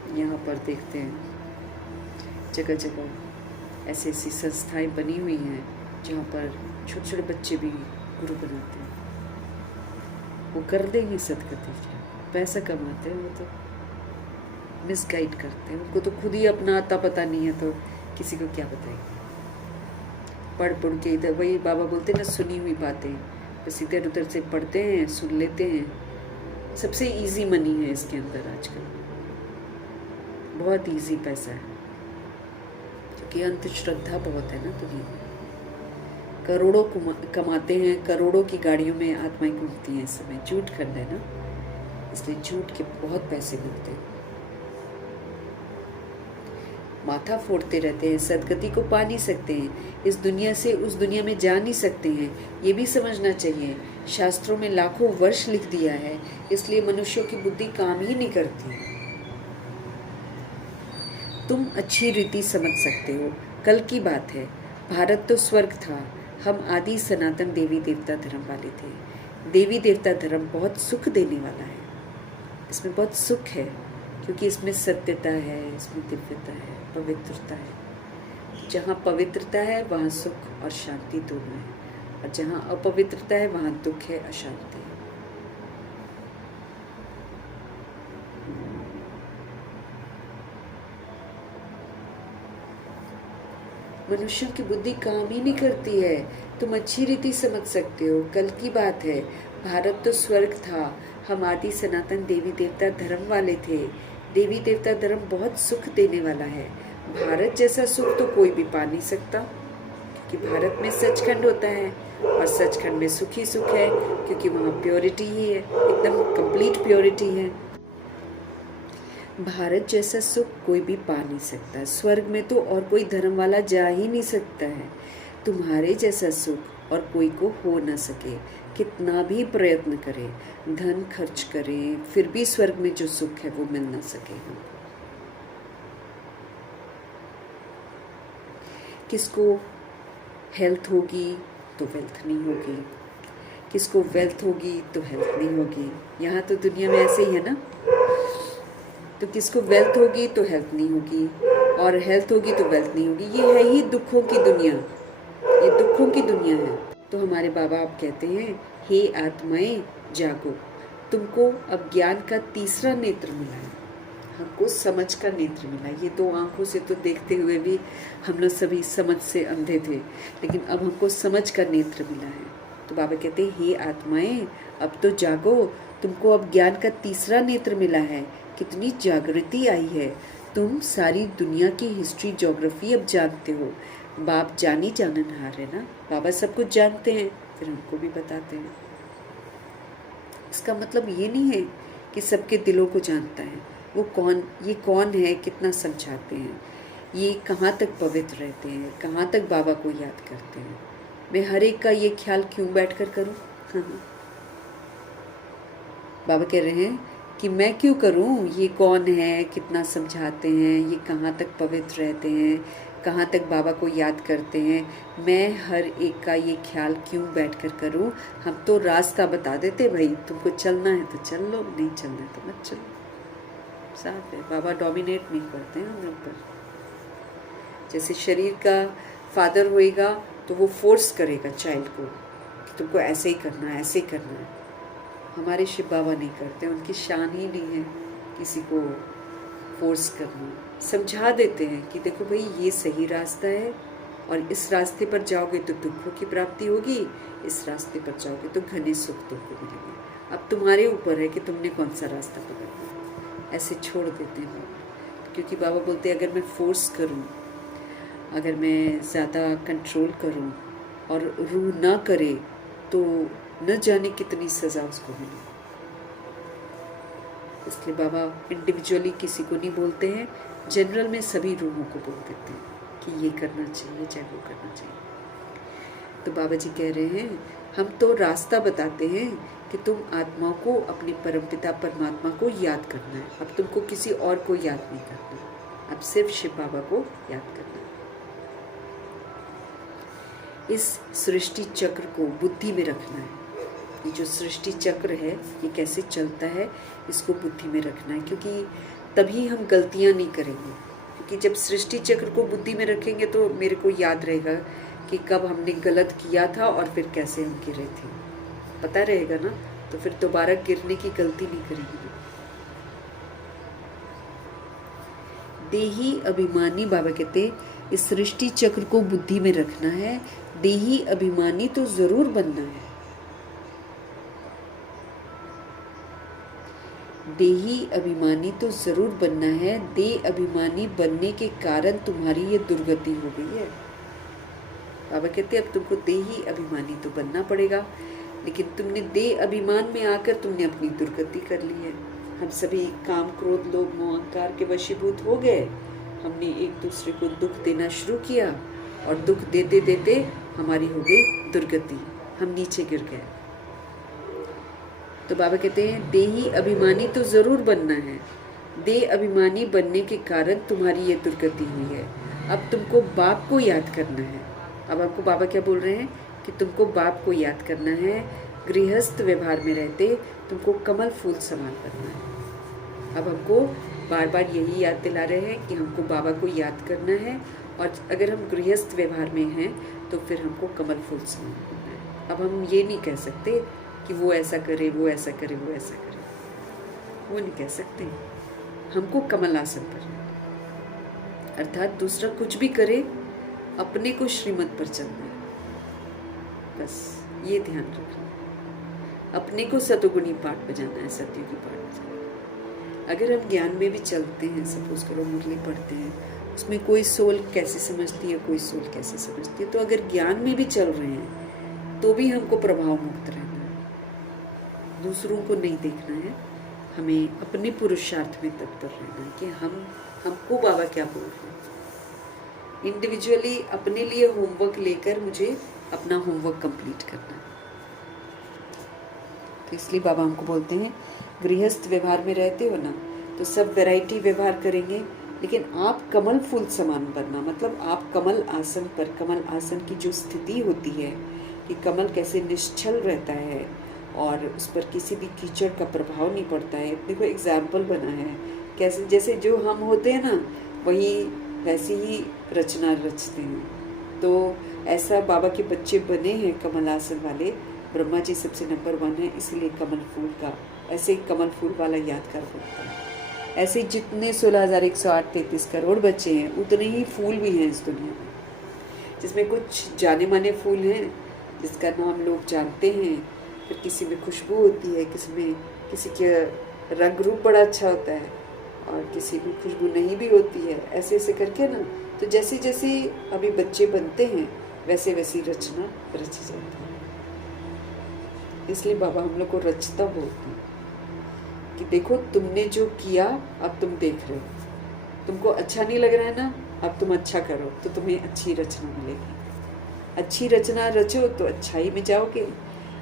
यहाँ पर देखते हैं। जगह जगह ऐसी ऐसी संस्थाएं बनी हुई हैं जहाँ पर छोटे छोटे बच्चे भी गुरु बनाते हैं। वो कर देंगे सदगति, पैसा कमाते हैं, वो तो मिसगाइड करते हैं। उनको तो खुद ही अपना आता पता नहीं है, तो किसी को क्या बताएंगे। पढ़ के इधर वही बाबा बोलते हैं ना, सुनी हुई बातें बस इधर उधर से पढ़ते हैं, सुन लेते हैं। सबसे इजी मनी है इसके अंदर आजकल, बहुत इजी पैसा है, क्योंकि अंधश्रद्धा बहुत है ना दुनिया में। करोड़ों कमाते हैं, करोड़ों की गाड़ियों में आत्माएं घूमती हैं इस समय। झूठ कर रहे हैं ना, इसलिए झूठ के बहुत पैसे मिलते हैं। माथा फोड़ते रहते हैं, सदगति को पा नहीं सकते हैं, इस दुनिया से उस दुनिया में जा नहीं सकते हैं। ये भी समझना चाहिए, शास्त्रों में लाखों वर्ष लिख दिया है, इसलिए मनुष्यों की बुद्धि काम ही नहीं करती। तुम अच्छी रीति समझ सकते हो। कल की बात है, भारत तो स्वर्ग था, हम आदि सनातन देवी देवता धर्म वाले थे। देवी देवता धर्म बहुत सुख देने वाला है, इसमें बहुत सुख है, क्योंकि इसमें सत्यता है, इसमें दिव्यता है, पवित्रता है। जहाँ पवित्रता है वहाँ सुख और शांति दोनों है, और जहाँ अपवित्रता है वहाँ दुख है, अशांति है। मनुष्यों की बुद्धि काम ही नहीं करती है। तुम अच्छी रीति समझ सकते हो। कल की बात है, भारत तो स्वर्ग था, हम आदि सनातन देवी देवता धर्म वाले थे। देवी देवता धर्म बहुत सुख देने वाला है। भारत जैसा सुख तो कोई भी पा नहीं सकता, क्योंकि भारत में सचखंड होता है, और सचखंड में सुख ही सुख है, क्योंकि वहाँ प्योरिटी ही है, एकदम कंप्लीट प्योरिटी है। भारत जैसा सुख कोई भी पा नहीं सकता। स्वर्ग में तो और कोई धर्म वाला जा ही नहीं सकता है। तुम्हारे जैसा सुख और कोई को हो न सके, कितना भी प्रयत्न करे, धन खर्च करे, फिर भी स्वर्ग में जो सुख है वो मिल न सकेगा। किसको हेल्थ होगी तो वेल्थ नहीं होगी, किसको वेल्थ होगी तो हेल्थ नहीं होगी। यहाँ तो दुनिया में ऐसे ही है ना, तो किसको वेल्थ होगी तो हेल्थ नहीं होगी, और हेल्थ होगी तो वेल्थ नहीं होगी। ये है ही दुखों की दुनिया, ये दुखों की दुनिया है। तो हमारे बाबा आप कहते हैं, हे आत्माएं जागो, तुमको अब ज्ञान का तीसरा नेत्र मिला है, हमको समझ का नेत्र मिला। ये दो आंखों से तो देखते हुए भी हम लोग सभी समझ से अंधे थे, लेकिन अब हमको समझ का नेत्र मिला है। तो बाबा कहते हैं, हे आत्माएं अब तो जागो, तुमको अब ज्ञान का तीसरा नेत्र मिला है। कितनी जागृति आई है, तुम सारी दुनिया की हिस्ट्री ज्योग्राफी अब जानते हो। बाप जानी जाननहार है ना, बाबा सब कुछ जानते हैं, फिर हमको भी बताते हैं। इसका मतलब ये नहीं है कि सबके दिलों को जानता है। वो कौन, ये कौन है, कितना समझाते हैं, ये कहाँ तक पवित्र रहते हैं, कहाँ तक बाबा को याद करते हैं। मैं हर एक का ये ख्याल क्यों बैठकर करूँ? बाबा कह रहे हैं कि मैं क्यों करूं, ये कौन है, कितना समझाते हैं, ये कहाँ तक पवित्र रहते हैं, कहाँ तक बाबा को याद करते हैं, मैं हर एक का ये ख्याल क्यों बैठकर करूं। हम तो रास्ता बता देते, भाई तुमको चलना है तो चल लो, नहीं चलना है तो मत चलो। साफ है, बाबा डोमिनेट नहीं करते हैं हम लोग पर। जैसे शरीर का फादर होएगा तो वो फोर्स करेगा चाइल्ड को कि तुमको ऐसे ही करना है, ऐसे ही करना है। हमारे शिव बाबा नहीं करते, उनकी शान ही नहीं है किसी को फोर्स करना। समझा देते हैं कि देखो भाई ये सही रास्ता है, और इस रास्ते पर जाओगे तो दुखों की प्राप्ति होगी, इस रास्ते पर जाओगे तो घने सुख तुमको मिलेंगे। अब तुम्हारे ऊपर है कि तुमने कौन सा रास्ता पकड़ना। ऐसे छोड़ देते हैं, क्योंकि बाबा बोलते हैं अगर मैं फोर्स करूं, अगर मैं ज़्यादा कंट्रोल करूं और रूह ना करे तो न जाने कितनी सज़ा उसको मिले। इसलिए बाबा इंडिविजुअली किसी को नहीं बोलते हैं, जनरल में सभी रूहों को बोल देते हैं कि ये करना चाहिए, चाहे वो करना चाहिए। तो बाबा जी कह रहे हैं, हम तो रास्ता बताते हैं कि तुम आत्माओं को अपने परमपिता परमात्मा को याद करना है। अब तुमको किसी और को याद नहीं करना, अब सिर्फ शिव बाबा को याद करना है। इस सृष्टि चक्र को बुद्धि में रखना है। ये जो सृष्टि चक्र है ये कैसे चलता है, इसको बुद्धि में रखना है, क्योंकि तभी हम गलतियां नहीं करेंगे। क्योंकि जब सृष्टि चक्र को बुद्धि में रखेंगे तो मेरे को याद रहेगा कि कब हमने गलत किया था और फिर कैसे हम गिरे थे, पता रहेगा ना, तो फिर दोबारा गिरने की गलती नहीं करेंगे। देही अभिमानी, बाबा कहते इस सृष्टि चक्र को बुद्धि में रखना है। देही अभिमानी तो जरूर बनना है। देही अभिमानी तो जरूर बनना है। देह अभिमानी बनने के कारण तुम्हारी ये दुर्गति हो गई है। बाबा कहते अब तुमको देही अभिमानी तो बनना पड़ेगा, लेकिन तुमने देह अभिमान में आकर तुमने अपनी दुर्गति कर ली है। हम सभी काम, क्रोध, लोभ, मोह, अहंकार के वशीभूत हो गए। हमने एक दूसरे को दुख देना शुरू किया और दुख देते देते हमारी हो गई दुर्गति, हम नीचे गिर गए। तो बाबा कहते हैं देही अभिमानी तो जरूर बनना है। देह अभिमानी बनने के कारण तुम्हारी ये दुर्गति हुई है। अब तुमको बाप को याद करना है। अब आपको बाबा क्या बोल रहे हैं कि तुमको बाप को याद करना है। गृहस्थ व्यवहार में रहते तुमको कमल फूल समान बनना है। अब हमको बार बार यही याद दिला रहे हैं कि हमको बाबा को याद करना है, और अगर हम गृहस्थ व्यवहार में हैं तो फिर हमको कमल फूल समान बनना है। अब हम ये नहीं कह सकते कि वो ऐसा करे, वो ऐसा करे, वो ऐसा करे, वो नहीं कह सकते। हमको कमल आसन पर रहना, अर्थात दूसरा कुछ भी करे अपने को श्रीमत पर चलना है, बस ये ध्यान रखना। अपने को सतोगुणी पाठ बजाना है, सतयुगी पाठ बजाना है। अगर हम ज्ञान में भी चलते हैं, सपोज करो मुरली पढ़ते हैं, उसमें कोई सोल कैसे समझती है, कोई सोल कैसे समझती है, तो अगर ज्ञान में भी चल रहे हैं तो भी हमको प्रभाव मुक्त रहना है, दूसरों को नहीं देखना है। हमें अपने पुरुषार्थ में तत्पर रहना है कि हमको बाबा क्या बोल रहे हैं। इंडिविजुअली अपने लिए होमवर्क लेकर मुझे अपना होमवर्क कंप्लीट करना है। तो इसलिए बाबा हमको बोलते हैं गृहस्थ व्यवहार में रहते हो ना, तो सब वैरायटी व्यवहार करेंगे, लेकिन आप कमल फूल समान बनना। मतलब आप कमल आसन पर, कमल आसन की जो स्थिति होती है कि कमल कैसे निश्चल रहता है और उस पर किसी भी कीचड़ का प्रभाव नहीं पड़ता है। देखो एग्जाम्पल बना है कैसे, जैसे जो हम होते हैं ना वही वैसी ही रचना रचते हैं। तो ऐसा बाबा के बच्चे बने हैं कमल आसन वाले। ब्रह्मा जी सबसे नंबर 1 है, इसलिए कमल फूल का, ऐसे ही कमल फूल वाला यादगार बनता है। ऐसे जितने 16,108-33 करोड़ बच्चे हैं उतने ही फूल भी हैं इस दुनिया में, जिसमें कुछ जाने माने फूल हैं जिसका नाम लोग जानते हैं, फिर किसी में खुशबू होती है, किसी के रंग रूप बड़ा अच्छा होता है और किसी में खुशबू नहीं भी होती है। ऐसे ऐसे करके ना, तो जैसे जैसे अभी बच्चे बनते हैं वैसे वैसी रचना रची जाती है। इसलिए बाबा हम लोग को रचता बोलते हैं कि देखो तुमने जो किया अब तुम देख रहे हो, तुमको अच्छा नहीं लग रहा है ना, अब तुम अच्छा करो तो तुम्हें अच्छी रचना मिलेगी। अच्छी रचना रचो तो अच्छाई में जाओगे।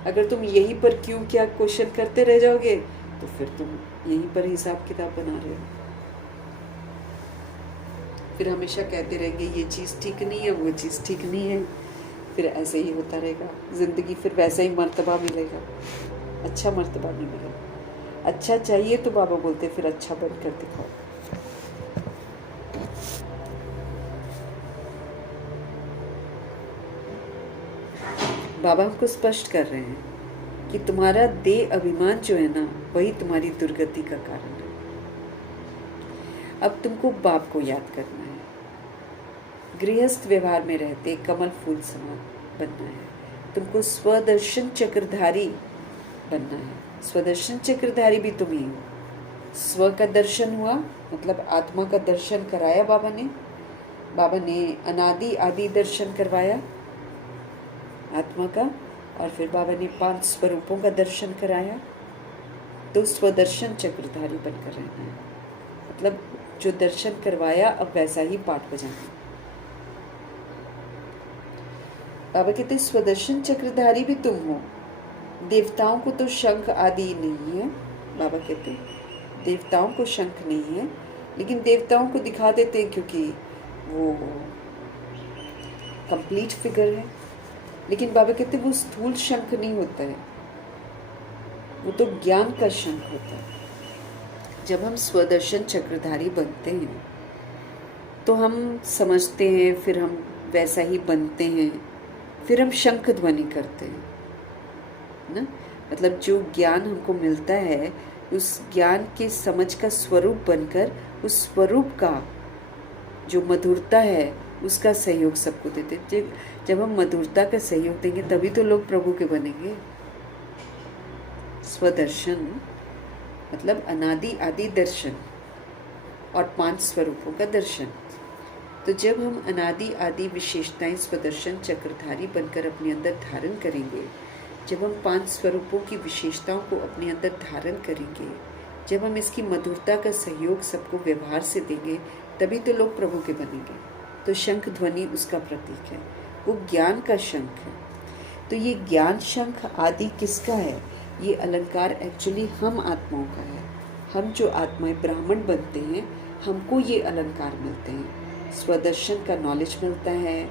अगर तुम यहीं पर क्यों क्या क्वेश्चन करते रह जाओगे तो फिर तुम यहीं पर हिसाब किताब बना रहे हो, फिर हमेशा कहते रहेंगे ये चीज़ ठीक नहीं है, वो चीज़ ठीक नहीं है, फिर ऐसे ही होता रहेगा ज़िंदगी। फिर वैसा ही मर्तबा मिलेगा, अच्छा मर्तबा नहीं मिलेगा। अच्छा चाहिए तो बाबा बोलते फिर अच्छा बन कर दिखाओ। बाबा हमको स्पष्ट कर रहे हैं कि तुम्हारा देह अभिमान जो है ना वही तुम्हारी दुर्गति का कारण है। अब तुमको बाप को याद करना है। गृहस्थ व्यवहार में रहते कमल फूल समान बनना है। तुमको स्वदर्शन चक्रधारी बनना है। स्वदर्शन चक्रधारी भी तुम ही हो। स्व का दर्शन हुआ मतलब आत्मा का दर्शन कराया बाबा ने अनादि आदि दर्शन करवाया आत्मा का, और फिर बाबा ने 5 स्वरूपों का दर्शन कराया। तो स्वदर्शन चक्रधारी बनकर रहना है, मतलब जो दर्शन करवाया अब वैसा ही पाठ बजाना। बाबा कहते स्वदर्शन चक्रधारी भी तुम हो। देवताओं को तो शंख आदि नहीं है, बाबा कहते देवताओं को शंख नहीं है, लेकिन देवताओं को दिखा देते हैं क्योंकि वो कंप्लीट फिगर है। लेकिन बाबा कहते वो स्थूल शंख नहीं होता है, वो तो ज्ञान का शंख होता है। जब हम स्वदर्शन चक्रधारी बनते हैं तो हम समझते हैं, फिर हम वैसा ही बनते हैं, फिर हम शंख ध्वनि करते हैं ना। मतलब जो ज्ञान हमको मिलता है उस ज्ञान के समझ का स्वरूप बनकर उस स्वरूप का जो मधुरता है उसका सहयोग सबको देते। जब हम मधुरता का सहयोग देंगे तभी तो लोग प्रभु के बनेंगे। स्वदर्शन मतलब अनादि आदि दर्शन और 5 स्वरूपों का दर्शन। तो जब हम अनादि आदि विशेषताएं स्वदर्शन चक्रधारी बनकर अपने अंदर धारण करेंगे, जब हम 5 स्वरूपों की विशेषताओं को अपने अंदर धारण करेंगे, जब हम इसकी मधुरता का सहयोग सबको व्यवहार से देंगे, तभी तो लोग प्रभु के बनेंगे। तो शंख ध्वनि उसका प्रतीक है, वो ज्ञान का शंख है। तो ये ज्ञान शंख आदि किसका है? ये अलंकार एक्चुअली हम आत्माओं का है। हम जो आत्माएं ब्राह्मण बनते हैं, हमको ये अलंकार मिलते हैं। स्वदर्शन का नॉलेज मिलता है।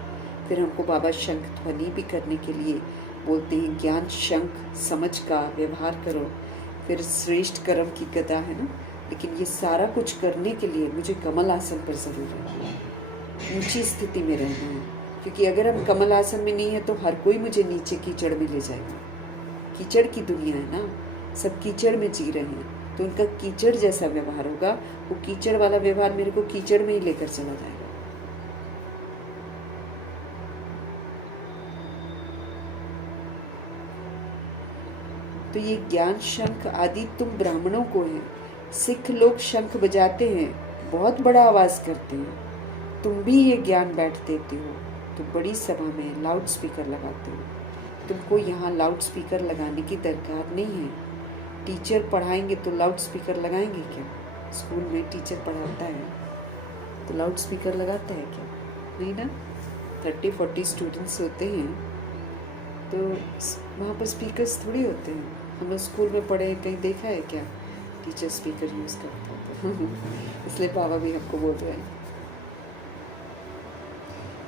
फिर हमको बाबा शंख ध्वनि भी करने के लिए बोलते हैं, ज्ञान शंख समझ का व्यवहार करो। फिर श्रेष्ठ कर्म की गदा है ना। लेकिन ये सारा कुछ करने के लिए मुझे कमल आसन पर ज़रूर रहना है, ऊंची स्थिति में रहना है। क्योंकि अगर हम कमल आसन में नहीं है तो हर कोई मुझे नीचे कीचड़ में ले जाएगा। कीचड़ की दुनिया है ना, सब कीचड़ में जी रहे हैं, तो उनका कीचड़ जैसा व्यवहार होगा। वो कीचड़ वाला व्यवहार मेरे को कीचड़ में ही लेकर चला जाएगा। तो ये ज्ञान शंख आदि तुम ब्राह्मणों को है। सिख लोग शंख बजाते हैं, बहुत बड़ा आवाज करते हैं। तुम भी ये ज्ञान बैठ देते हो तो बड़ी सभा में लाउड स्पीकर लगाते हो। तुमको यहाँ लाउड स्पीकर लगाने की दरकार नहीं है। टीचर पढ़ाएंगे तो लाउड स्पीकर लगाएंगे क्या? स्कूल में टीचर पढ़ाता है तो लाउड स्पीकर लगाता है क्या? नहीं ना। 30-40 स्टूडेंट्स होते हैं तो वहाँ पर स्पीकर्स थोड़ी होते हैं। हम लोग स्कूल में पढ़े, कहीं देखा है क्या टीचर स्पीकर यूज़ करता है? इसलिए बाबा भी हमको बोल रहे हैं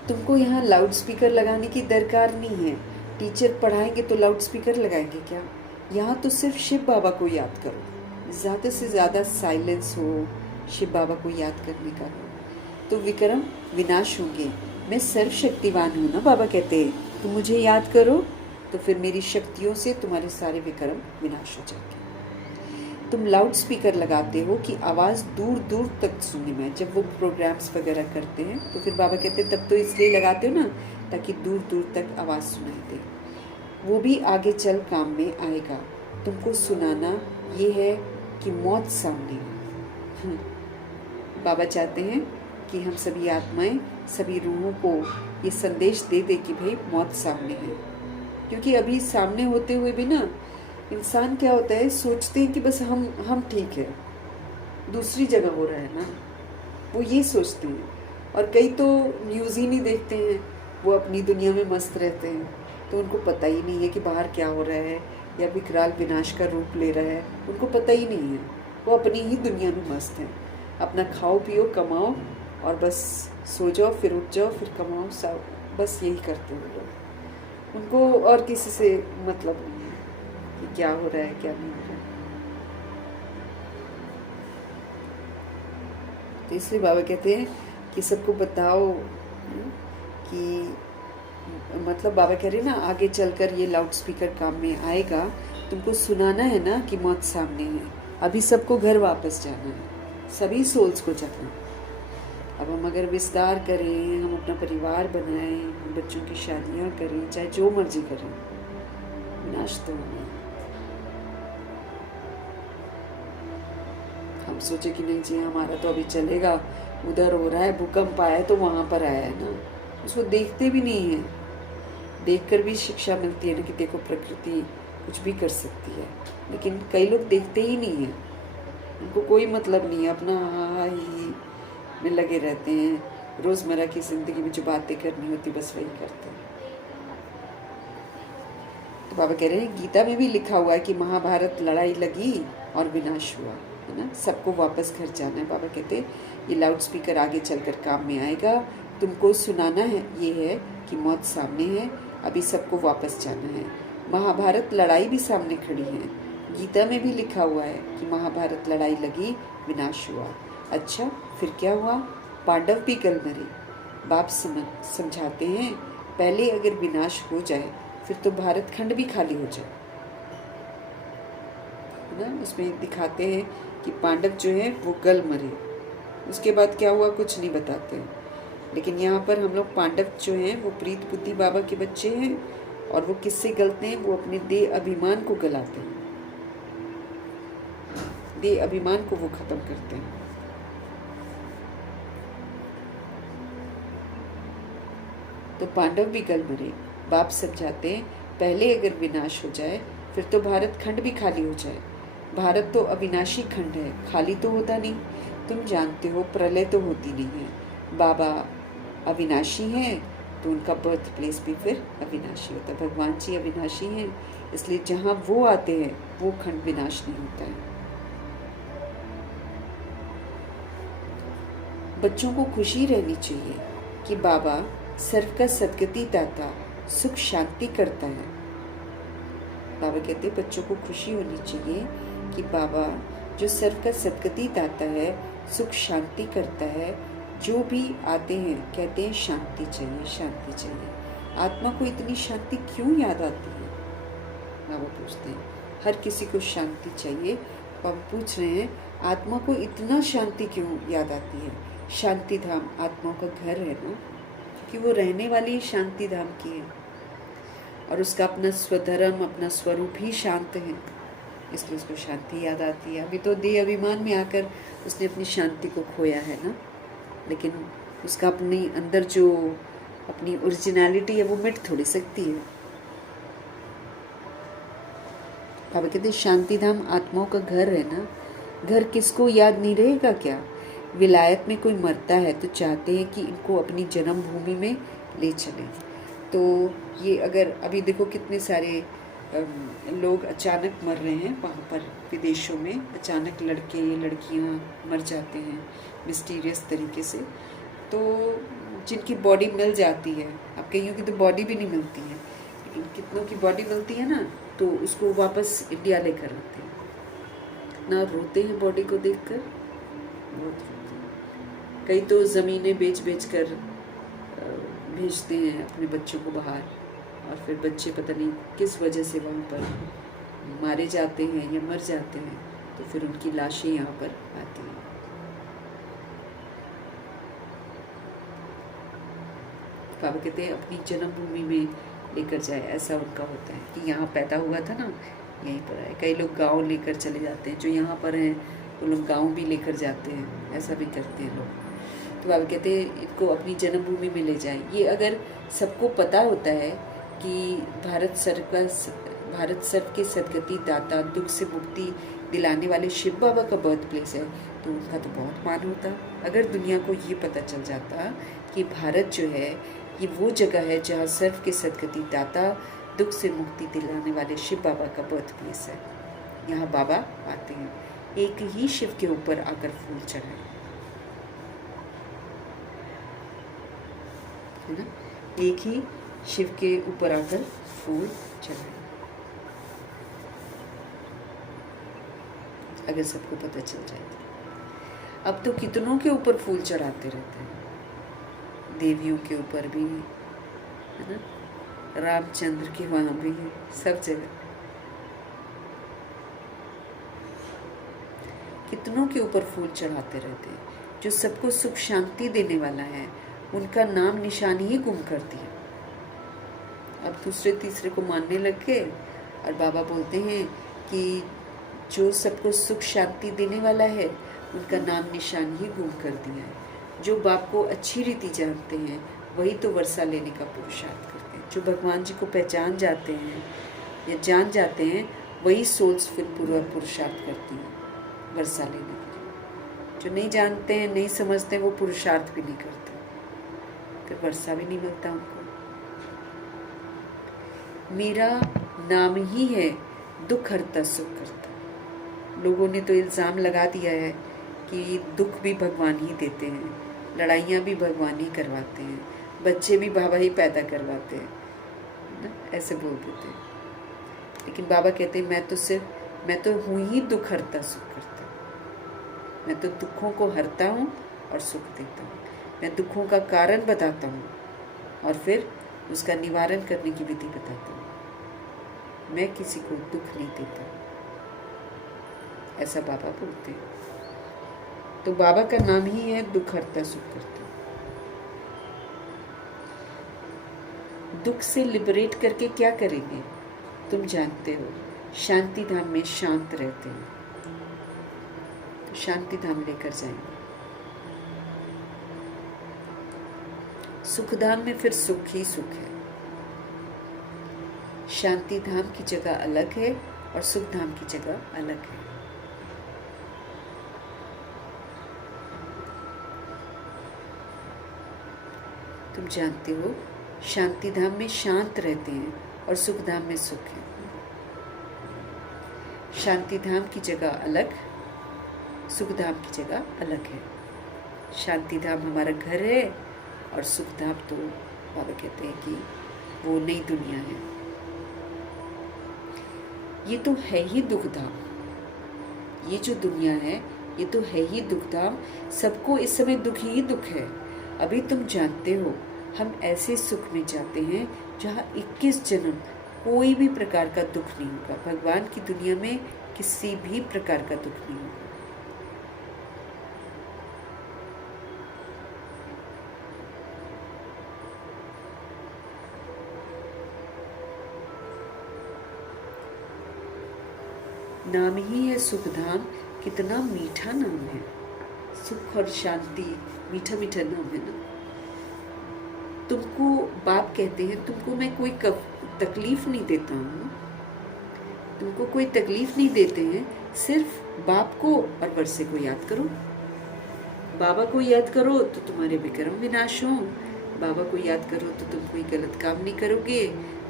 तुमको यहाँ लाउड स्पीकर लगाने की दरकार नहीं है। टीचर पढ़ाएंगे तो लाउड स्पीकर लगाएंगे क्या? यहाँ तो सिर्फ शिव बाबा को याद करो, ज़्यादा से ज़्यादा साइलेंस हो, शिव बाबा को याद करने का हो तो विक्रम विनाश होंगे। मैं सर्वशक्तिवान हूँ ना, बाबा कहते हैं। तुम मुझे याद करो तो फिर मेरी शक्तियों से तुम्हारे सारे विक्रम विनाश हो जाएंगे। तुम लाउड स्पीकर लगाते हो कि आवाज़ दूर दूर तक सुनने में। जब वो प्रोग्राम्स वगैरह करते हैं तो फिर बाबा कहते हैं तब तो इसलिए लगाते हो ना ताकि दूर दूर तक आवाज़ सुनाई दे। वो भी आगे चल काम में आएगा। तुमको सुनाना ये है कि मौत सामने है। बाबा चाहते हैं कि हम सभी आत्माएं, सभी रूहों को ये संदेश दे दे कि भाई मौत सामने है। क्योंकि अभी सामने होते हुए भी ना इंसान क्या होता है, सोचते हैं कि बस हम ठीक है, दूसरी जगह हो रहा है ना, वो ये सोचते हैं। और कई तो न्यूज़ ही नहीं देखते हैं, वो अपनी दुनिया में मस्त रहते हैं, तो उनको पता ही नहीं है कि बाहर क्या हो रहा है या विकराल विनाश का रूप ले रहा है। उनको पता ही नहीं है, वो अपनी ही दुनिया में मस्त हैं। अपना खाओ पियो कमाओ और बस सो जाओ, फिर उठ जाओ, फिर कमाओ, सब बस यही करते हैं लोग। उनको और किसी से मतलब नहीं है कि क्या हो रहा है क्या नहीं हो रहा है। तो इसलिए बाबा कहते हैं कि सबको बताओ कि मतलब बाबा कह रहे हैं ना आगे चलकर ये लाउड स्पीकर काम में आएगा। तुमको सुनाना है ना कि मौत सामने है। अभी सबको घर वापस जाना है, सभी सोल्स को जाना। अब हम अगर विस्तार करें, हम अपना परिवार बनाएं, हम बच्चों की शादियां करें, चाहे जो मर्जी करें, विनाश तो होना है। हम सोचे कि नहीं जी हमारा तो अभी चलेगा, उधर हो रहा है, भूकंप आया है तो वहाँ पर आया है ना, उसको देखते भी नहीं है। देखकर भी शिक्षा मिलती है ना कि देखो प्रकृति कुछ भी कर सकती है, लेकिन कई लोग देखते ही नहीं है। उनको कोई मतलब नहीं है, अपना हाँ ही में लगे रहते हैं। रोज़मर्रा की ज़िंदगी में जो बातें करनी होती बस वही करते हैं। तो बाबा कह रहे हैं गीता में भी लिखा हुआ है कि महाभारत लड़ाई लगी और विनाश हुआ, है ना, सबको वापस घर जाना है। बाबा कहते हैं ये लाउड स्पीकर आगे चलकर काम में आएगा। तुमको सुनाना है ये है कि मौत सामने है, अभी सबको वापस जाना है। महाभारत लड़ाई भी सामने खड़ी है। गीता में भी लिखा हुआ है कि महाभारत लड़ाई लगी विनाश हुआ। अच्छा फिर क्या हुआ? पांडव भी कल मरे। बाप समझाते हैं पहले अगर विनाश हो जाए फिर तो भारत खंड भी खाली हो जाए, है ना। उसमें दिखाते हैं कि पांडव जो है वो गल मरे, उसके बाद क्या हुआ कुछ नहीं बताते हैं। लेकिन यहाँ पर हम लोग पांडव जो हैं वो प्रीत बुद्धि बाबा के बच्चे हैं, और वो किससे गलते हैं, वो अपने देह अभिमान को गलाते हैं, देह अभिमान को वो खत्म करते हैं। तो पांडव भी गल मरे। बाप समझाते हैं पहले अगर विनाश हो जाए फिर तो भारत खंड भी खाली हो जाए। भारत तो अविनाशी खंड है, खाली तो होता नहीं। तुम जानते हो प्रलय तो होती नहीं है। बाबा अविनाशी हैं तो उनका बर्थ प्लेस भी फिर अविनाशी होता है। भगवान जी अविनाशी हैं, इसलिए जहाँ वो आते हैं वो खंड विनाश नहीं होता है। बच्चों को खुशी रहनी चाहिए कि बाबा सर्व का सदगति दाता, सुख शांति करता है। बाबा कहते हैं बच्चों को खुशी होनी चाहिए कि बाबा जो सर्व का सदगति दाता है, सुख शांति करता है। जो भी आते हैं कहते हैं शांति चाहिए, शांति चाहिए। आत्मा को इतनी शांति क्यों याद आती है, बाबा पूछते हैं। हर किसी को शांति चाहिए, और पूछ रहे हैं आत्मा को इतना शांति क्यों याद आती है। शांति धाम आत्मा का घर है ना, कि वो रहने वाली शांति धाम की है, और उसका अपना स्वधर्म, अपना स्वरूप ही शांत है, इसलिए उसको शांति याद आती है। अभी तो देह अभिमान में आकर उसने अपनी शांति को खोया है ना, लेकिन उसका अपने अंदर जो अपनी ओरिजिनलिटी है वो मिट थोड़ी सकती है। बाबा कहते शांति धाम आत्माओं का घर है ना, घर किसको याद नहीं रहेगा क्या। विलायत में कोई मरता है तो चाहते हैं कि इनको अपनी जन्मभूमि में ले चलें। तो ये अगर अभी देखो कितने सारे लोग अचानक मर रहे हैं वहाँ पर विदेशों में, अचानक लड़के लड़कियाँ मर जाते हैं मिस्टीरियस तरीके से। तो जिनकी बॉडी मिल जाती है, अब कईयों की तो बॉडी भी नहीं मिलती है, लेकिन कितनों की बॉडी मिलती है ना, तो उसको वापस इंडिया लेकर आते हैं ना। रोते हैं बॉडी को देखकर, बहुत रोते हैं। कई तो ज़मीनें बेच बेच कर भेजते हैं अपने बच्चों को बाहर, और फिर बच्चे पता नहीं किस वजह से वहाँ पर मारे जाते हैं या मर जाते हैं, तो फिर उनकी लाशें यहाँ पर आती हैं। बाबा कहते हैं अपनी जन्मभूमि में लेकर जाए, ऐसा उनका होता है कि यहाँ पैदा हुआ था ना, यहीं पर है। कई लोग गांव लेकर चले जाते हैं, जो यहाँ पर हैं वो लोग गांव भी लेकर जाते हैं, ऐसा भी करते हैं लोग। तो बाबा कहते हैं इनको अपनी जन्मभूमि में ले जाएं। ये अगर सबको पता होता है कि भारत सर्व के सदगति दाता, दुख से मुक्ति दिलाने वाले शिव बाबा का बर्थ प्लेस है, तो उनका तो बहुत मान होता। अगर दुनिया को ये पता चल जाता कि भारत जो है ये वो जगह है जहाँ सर्व के सदगति दाता, दुख से मुक्ति दिलाने वाले शिव बाबा का बर्थ प्लेस है, यहाँ बाबा आते हैं। एक ही शिव के ऊपर आकर फूल चढ़ाए, है ना, एक ही शिव के ऊपर आकर फूल चढ़ाए। अगर सबको पता चल जाए तो। अब तो कितनों के ऊपर फूल चढ़ाते रहते हैं, देवियों के ऊपर भी, है ना, रामचंद्र के वहाँ भी, सब जगह कितनों के ऊपर फूल चढ़ाते रहते हैं। जो सबको सुख शांति देने वाला है उनका नाम निशानी ही गुम कर दिया। अब दूसरे तीसरे को मानने लग गए, और बाबा बोलते हैं कि जो सबको सुख शांति देने वाला है उनका नाम निशान ही गुम कर दिया है। जो बाप को अच्छी रीति जानते हैं वही तो वर्षा लेने का पुरुषार्थ करते हैं। जो भगवान जी को पहचान जाते हैं या जान जाते हैं वही सोल्स फिर पूरा पुरुषार्थ करती हैं वर्षा लेने के लिए। जो नहीं जानते हैं, नहीं समझते, वो पुरुषार्थ भी नहीं करते, फिर वर्षा भी नहीं मिलता उनको। मेरा नाम ही है दुख हरता सुख करता। लोगों ने तो इल्ज़ाम लगा दिया है कि दुख भी भगवान ही देते हैं, लड़ाइयाँ भी भगवान ही करवाते हैं, बच्चे भी बाबा ही पैदा करवाते हैं ना, ऐसे बोल देते हैं। लेकिन बाबा कहते हैं मैं तो हूँ ही दुख हरता सुख करता। मैं तो दुखों को हरता हूँ और सुख देता हूँ। मैं दुखों का कारण बताता हूँ और फिर उसका निवारण करने की विधि बताता हूँ। मैं किसी को दुख नहीं देता, ऐसा बाबा बोलते हैं। तो बाबा का नाम ही है दुख हरता सुख करता। दुख से लिबरेट करके क्या करेंगे तुम जानते हो। शांति धाम में शांत रहते हैं, तो शांति धाम लेकर जाएंगे। सुख धाम में फिर सुख ही सुख है। शांति धाम की जगह अलग है और सुख धाम की जगह अलग है। तुम जानते हो शांति धाम में शांत रहते हैं और सुख धाम में सुख है। शांति धाम की जगह अलग, सुख धाम की जगह अलग है। शांति धाम हमारा घर है और सुख धाम तो बाबा कहते हैं कि वो नई दुनिया है। ये तो है ही दुख धाम। ये जो दुनिया है ये तो है ही दुख धाम। सबको इस समय दुख ही दुख है। अभी तुम जानते हो हम ऐसे सुख में जाते हैं जहाँ 21 जन्म कोई भी प्रकार का दुख नहीं होगा। भगवान की दुनिया में किसी भी प्रकार का दुख नहीं होगा। नाम ही है सुख धाम। कितना मीठा नाम है। सुख और शांति मीठा मीठा नाम है ना। तुमको बाप कहते हैं तुमको मैं कोई तकलीफ नहीं देता हूँ, तुमको कोई तकलीफ नहीं देते हैं। सिर्फ बाप को और वर्षे को याद करो। बाबा को याद करो तो तुम्हारे विक्रम विनाश हो। बाबा को याद करो तो तुम कोई गलत काम नहीं करोगे।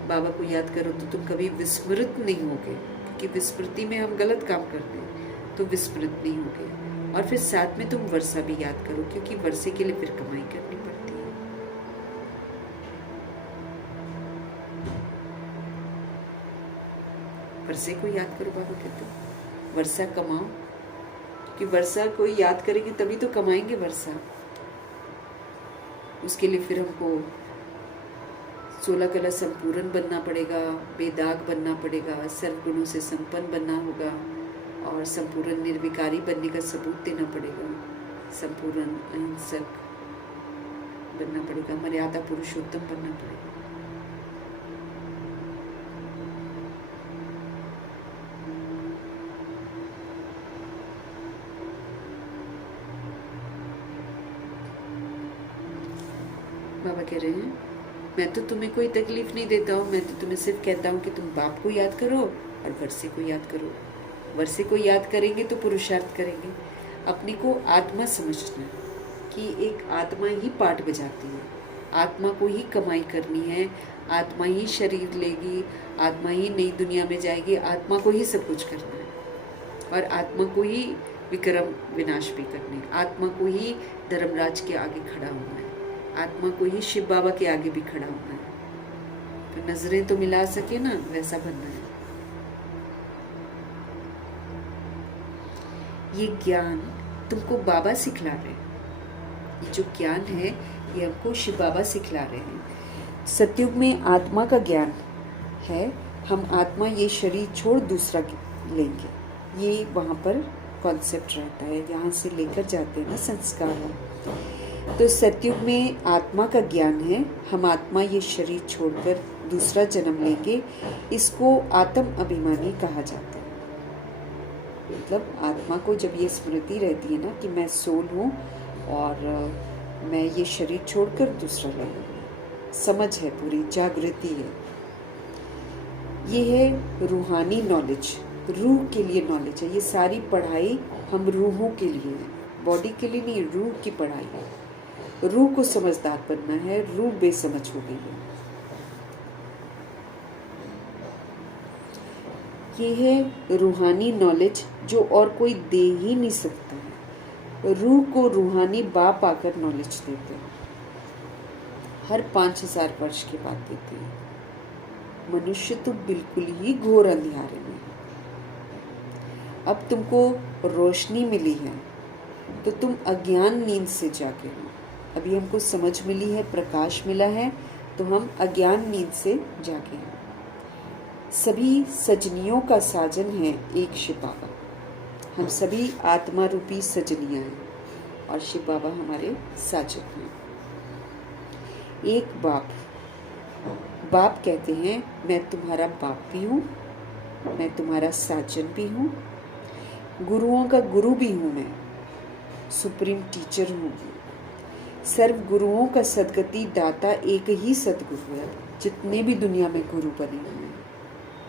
बाबा को याद करो तो तुम कभी विस्मृत नहीं होगे, क्योंकि विस्मृति में हम गलत काम करते हैं, तो विस्मृत नहीं होगे। और फिर साथ में तुम वर्षा भी याद करो, क्योंकि वर्षे के लिए फिर कमाई करनी पड़ती है। वर्षे को याद करो, बाबा कहते हैं वर्षा कमाओ, क्योंकि वर्षा को याद करेंगे तभी तो कमाएंगे वर्षा। उसके लिए फिर हमको 16 कला संपूर्ण बनना पड़ेगा, बेदाग बनना पड़ेगा, सर्वगुणों से संपन्न बनना होगा और संपूर्ण निर्विकारी बनने का सबूत देना पड़ेगा। संपूर्ण अहिंसक बनना पड़ेगा, मर्यादा पुरुषोत्तम बनना पड़ेगा। बाबा कह रहे हैं मैं तो तुम्हें कोई तकलीफ नहीं देता हूँ, मैं तो तुम्हें सिर्फ कहता हूँ कि तुम बाप को याद करो और वर्षे को याद करो। वर्षे को याद करेंगे तो पुरुषार्थ करेंगे। अपने को आत्मा समझना कि एक आत्मा ही पाठ बजाती है, आत्मा को ही कमाई करनी है, आत्मा ही शरीर लेगी, आत्मा ही नई दुनिया में जाएगी, आत्मा को ही सब कुछ करना है और आत्मा को ही विक्रम विनाश भी करने, आत्मा को ही धर्मराज के आगे खड़ा होना है, आत्मा को ही शिव बाबा के आगे भी खड़ा होना है। तो नजरें तो मिला सके ना, वैसा बनना है। ये ज्ञान तुमको बाबा सिखला रहे हैं। ये जो ज्ञान है ये हमको शिव बाबा सिखला रहे हैं। सतयुग में आत्मा का ज्ञान है। हम आत्मा ये शरीर छोड़ दूसरा लेंगे, ये वहाँ पर कॉन्सेप्ट रहता है। यहाँ से लेकर जाते हैं ना संस्कार। तो सतयुग में आत्मा का ज्ञान है। हम आत्मा ये शरीर छोड़कर दूसरा जन्म लेंगे। इसको आत्म अभिमानी कहा जाता है। मतलब आत्मा को जब ये स्मृति रहती है ना कि मैं सोल हूँ और मैं ये शरीर छोड़कर दूसरा ले लूँगी, समझ है, पूरी जागृति है। ये है रूहानी नॉलेज, रूह के लिए नॉलेज है। ये सारी पढ़ाई हम रूहों के लिए है, बॉडी के लिए नहीं, रूह की पढ़ाई है। रूह को समझदार बनना है, रूह बेसमझ हो गई है। ये है रूहानी नॉलेज जो और कोई दे ही नहीं सकता है। रूह को रूहानी बाप आकर नॉलेज देते हैं, हर 5000 वर्ष के बाद देते हैं। मनुष्य तो बिल्कुल ही घोर अंधियारे में है। अब तुमको रोशनी मिली है तो तुम अज्ञान नींद से जागे हो। अभी हमको समझ मिली है, प्रकाश मिला है, तो हम अज्ञान नींद से जागे हैं। सभी सजनियों का साजन है एक शिव बाबा। हम सभी आत्मा रूपी सजनियाँ हैं और शिव बाबा हमारे साजन हैं। एक बाप कहते हैं मैं तुम्हारा बाप भी हूँ, मैं तुम्हारा साजन भी हूँ, गुरुओं का गुरु भी हूँ, मैं सुप्रीम टीचर हूँ। सर्व गुरुओं का सदगति दाता एक ही सदगुरु है। जितने भी दुनिया में गुरु बने हुए हैं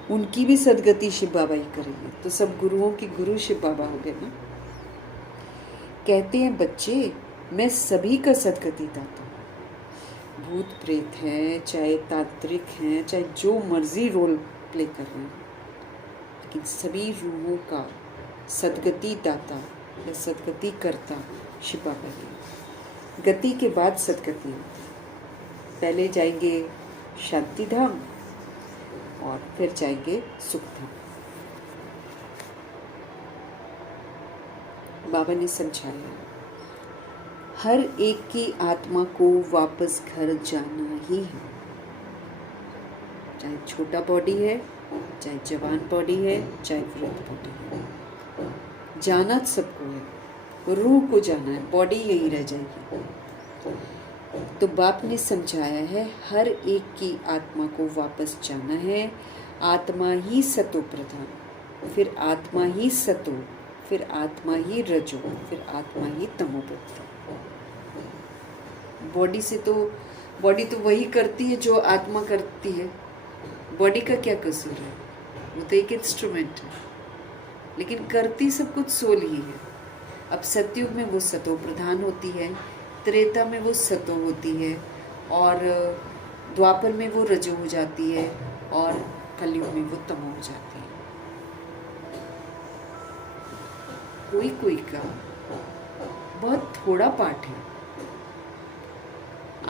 उनकी भी सदगति शिव बाबा ही करेंगे। तो सब गुरुओं के गुरु शिव बाबा हो गए ना। कहते हैं बच्चे मैं सभी का सदगति दाता हूँ। भूत प्रेत हैं, चाहे तांत्रिक हैं, चाहे जो मर्जी रोल प्ले कर रहे हैं, लेकिन सभी रूहों का सदगति दाता या सदगति करता शिव बाबा के। गति के बाद सदगति होती है। पहले जाएंगे शांति धाम और फिर जाएंगे सुख धाम। बाबा ने समझाया हर एक की आत्मा को वापस घर जाना ही है। चाहे छोटा बॉडी है, चाहे जवान बॉडी है, चाहे वृद्ध बॉडी है, जाना सबको है। रूह को जाना है, बॉडी यही रह जाएगी। तो बाप ने समझाया है हर एक की आत्मा को वापस जाना है। आत्मा ही सतो प्रधान, फिर आत्मा ही सतो, फिर आत्मा ही रजो, फिर आत्मा ही तमो प्रधान। बॉडी से तो बॉडी तो वही करती है जो आत्मा करती है। बॉडी का क्या कसूर है? वो तो एक इंस्ट्रूमेंट है, लेकिन करती सब कुछ सोल ही है। अब सतयुग में वो सतो प्रधान होती है, त्रेता में वो सतो होती है, और द्वापर में वो रजो हो जाती है, और कलयुग में वो तमो हो जाती है। कोई कोई का बहुत थोड़ा पार्ट है,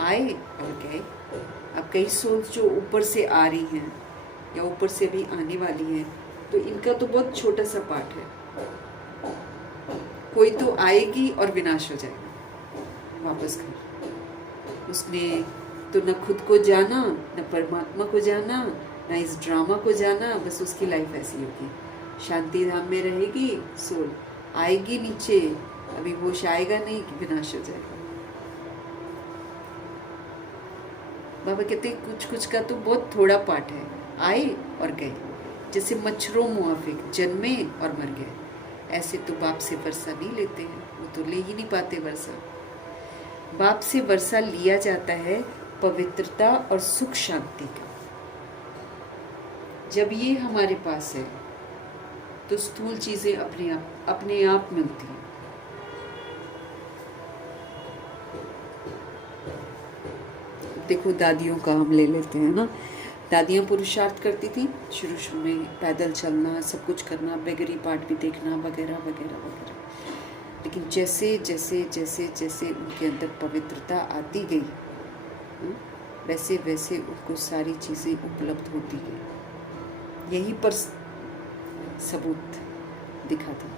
आए और गए। अब कई सोल्स जो ऊपर से आ रही हैं या ऊपर से भी आने वाली हैं, तो इनका तो बहुत छोटा सा पार्ट है। कोई तो आएगी और विनाश हो जाएगा वापस घर। उसने तो न खुद को जाना, न परमात्मा को जाना, न इस ड्रामा को जाना। बस उसकी लाइफ ऐसी होगी। शांति धाम में रहेगी सोल, आएगी नीचे, अभी होश आएगा नहीं कि विनाश हो जाएगा। बाबा कहते कुछ कुछ का तो बहुत थोड़ा पार्ट है, आए और गए। जैसे मच्छरों मुआफिक जन्मे और मर गए, ऐसे तो बाप से वर्षा नहीं लेते हैं, वो तो ले ही नहीं पाते वर्षा। बाप से वर्षा लिया जाता है पवित्रता और सुख शांति का। जब ये हमारे पास है तो स्थूल चीजें अपने आप मिलती हैं। देखो दादियों का हम ले लेते हैं ना, दादियाँ पुरुषार्थ करती थी शुरू शुरू में, पैदल चलना, सब कुछ करना, बेगरी पाठ भी देखना, वगैरह वगैरह वगैरह। लेकिन जैसे जैसे जैसे जैसे उनके अंदर पवित्रता आती गई, वैसे वैसे उनको सारी चीज़ें उपलब्ध होती गई। यहीं पर सबूत दिखा था।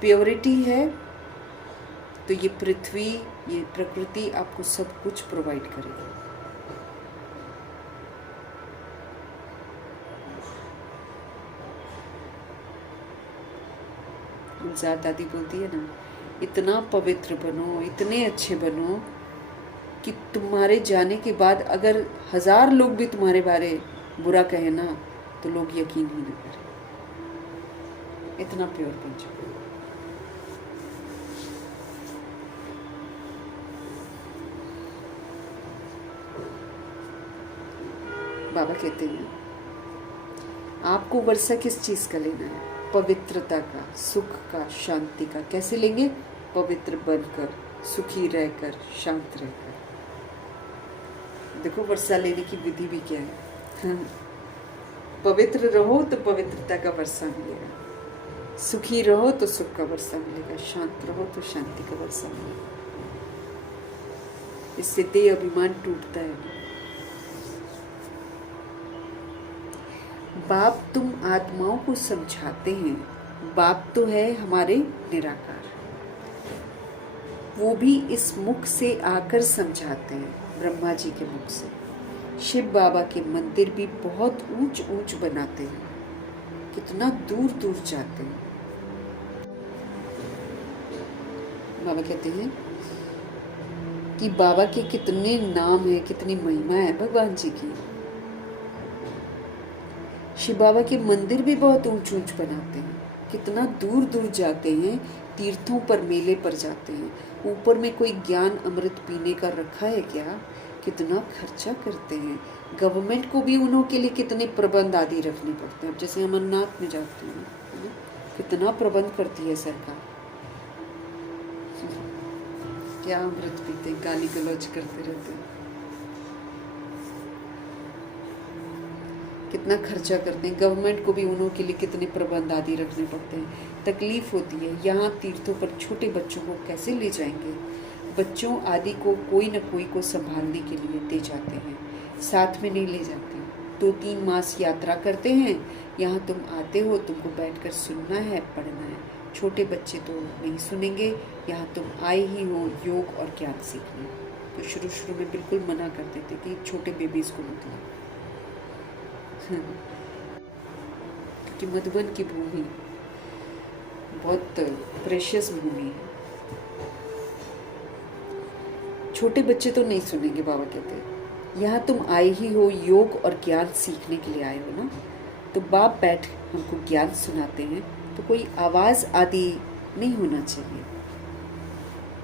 प्योरिटी है तो ये पृथ्वी, ये प्रकृति आपको सब कुछ प्रोवाइड करेगी। गुलजार दादी बोलती है ना, इतना पवित्र बनो, इतने अच्छे बनो कि तुम्हारे जाने के बाद अगर 1000 लोग भी तुम्हारे बारे बुरा कहे ना, तो लोग यकीन ही न करें। इतना प्योर बन जाओ। बाबा कहते हैं आपको वर्षा किस चीज़ का लेना है? पवित्रता का, सुख का, शांति का। कैसे लेंगे? पवित्र बनकर, सुखी रहकर, शांत रहकर। देखो वर्षा लेने की विधि भी क्या है। पवित्र रहो तो पवित्रता का वर्षा मिलेगा, सुखी रहो तो सुख का वर्षा मिलेगा, शांत रहो तो शांति का वर्षा मिलेगा। इससे देह अभिमान टूटता है। बाप तुम आत्माओं को समझाते हैं, बाप तो है हमारे निराकार। वो भी इस मुख से आकर समझाते हैं, ब्रह्मा जी के मुख से। शिव बाबा के मंदिर भी बहुत ऊंच ऊंच बनाते हैं, कितना दूर दूर जाते हैं। बाबा कहते हैं कि बाबा के कितने नाम है, कितनी महिमा है भगवान जी की। शिव बाबा के मंदिर भी बहुत ऊंच ऊंच बनाते हैं, कितना दूर दूर जाते हैं, तीर्थों पर, मेले पर जाते हैं। ऊपर में कोई ज्ञान अमृत पीने का रखा है क्या? कितना खर्चा करते हैं। गवर्नमेंट को भी उन्हों के लिए कितने प्रबंध आदि रखने पड़ते हैं। अब जैसे अमरनाथ में जाते हैं, है ना, कितना प्रबंध करती है सरकार। क्या अमृत पीते, गाली गलौज करते रहते हैं, कितना खर्चा करते हैं। गवर्नमेंट को भी उन्हों के लिए कितने प्रबंध आदि रखने पड़ते हैं। तकलीफ होती है। यहाँ तीर्थों पर छोटे बच्चों को कैसे ले जाएंगे? बच्चों आदि को कोई न कोई को संभालने के लिए दे जाते हैं, साथ में नहीं ले जाते। 2-3 मास यात्रा करते हैं। यहाँ तुम आते हो, तुमको बैठकर सुनना है, पढ़ना है। छोटे बच्चे तो नहीं सुनेंगे। यहाँ तुम आए ही हो योग और ज्ञान सीखने। तो शुरू शुरू में बिल्कुल मना करते थे कि छोटे बेबीज को मत लाओ, क्योंकि मधुबन की भूमि बहुत प्रेशियस भूमि है। छोटे बच्चे तो नहीं सुनेंगे। बाबा कहते हैं यहाँ तुम आए ही हो योग और ज्ञान सीखने के लिए आए हो ना, तो बाप बैठ हमको ज्ञान सुनाते हैं, तो कोई आवाज़ आदि नहीं होना चाहिए।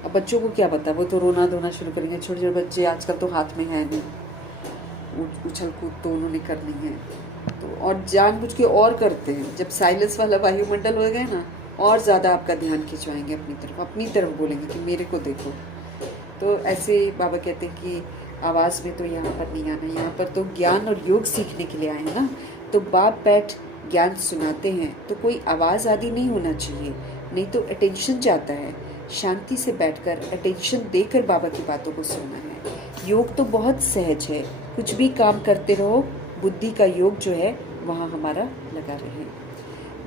अब बच्चों को क्या पता, वो तो रोना धोना शुरू करेंगे। छोटे छोटे बच्चे आजकल तो हाथ में है नहीं, उछल कूद तो उन्होंने करनी है, तो और जानबूझ के और करते हैं। जब साइलेंस वाला वायुमंडल हो गए ना, और ज़्यादा आपका ध्यान खिंचवाएंगे अपनी तरफ बोलेंगे कि मेरे को देखो। तो ऐसे बाबा कहते हैं कि आवाज़ में तो यहाँ पर नहीं आना, यहाँ पर तो ज्ञान और योग सीखने के लिए आए हैं ना। तो बाप बैठ ज्ञान सुनाते हैं, तो कोई आवाज़ आदि नहीं होना चाहिए, नहीं तो अटेंशन जाता है। शांति से बैठकर अटेंशन देकर बाबा की बातों को सुनना है। योग तो बहुत सहज है, कुछ भी काम करते रहो, बुद्धि का योग जो है वहाँ हमारा लगा रहे।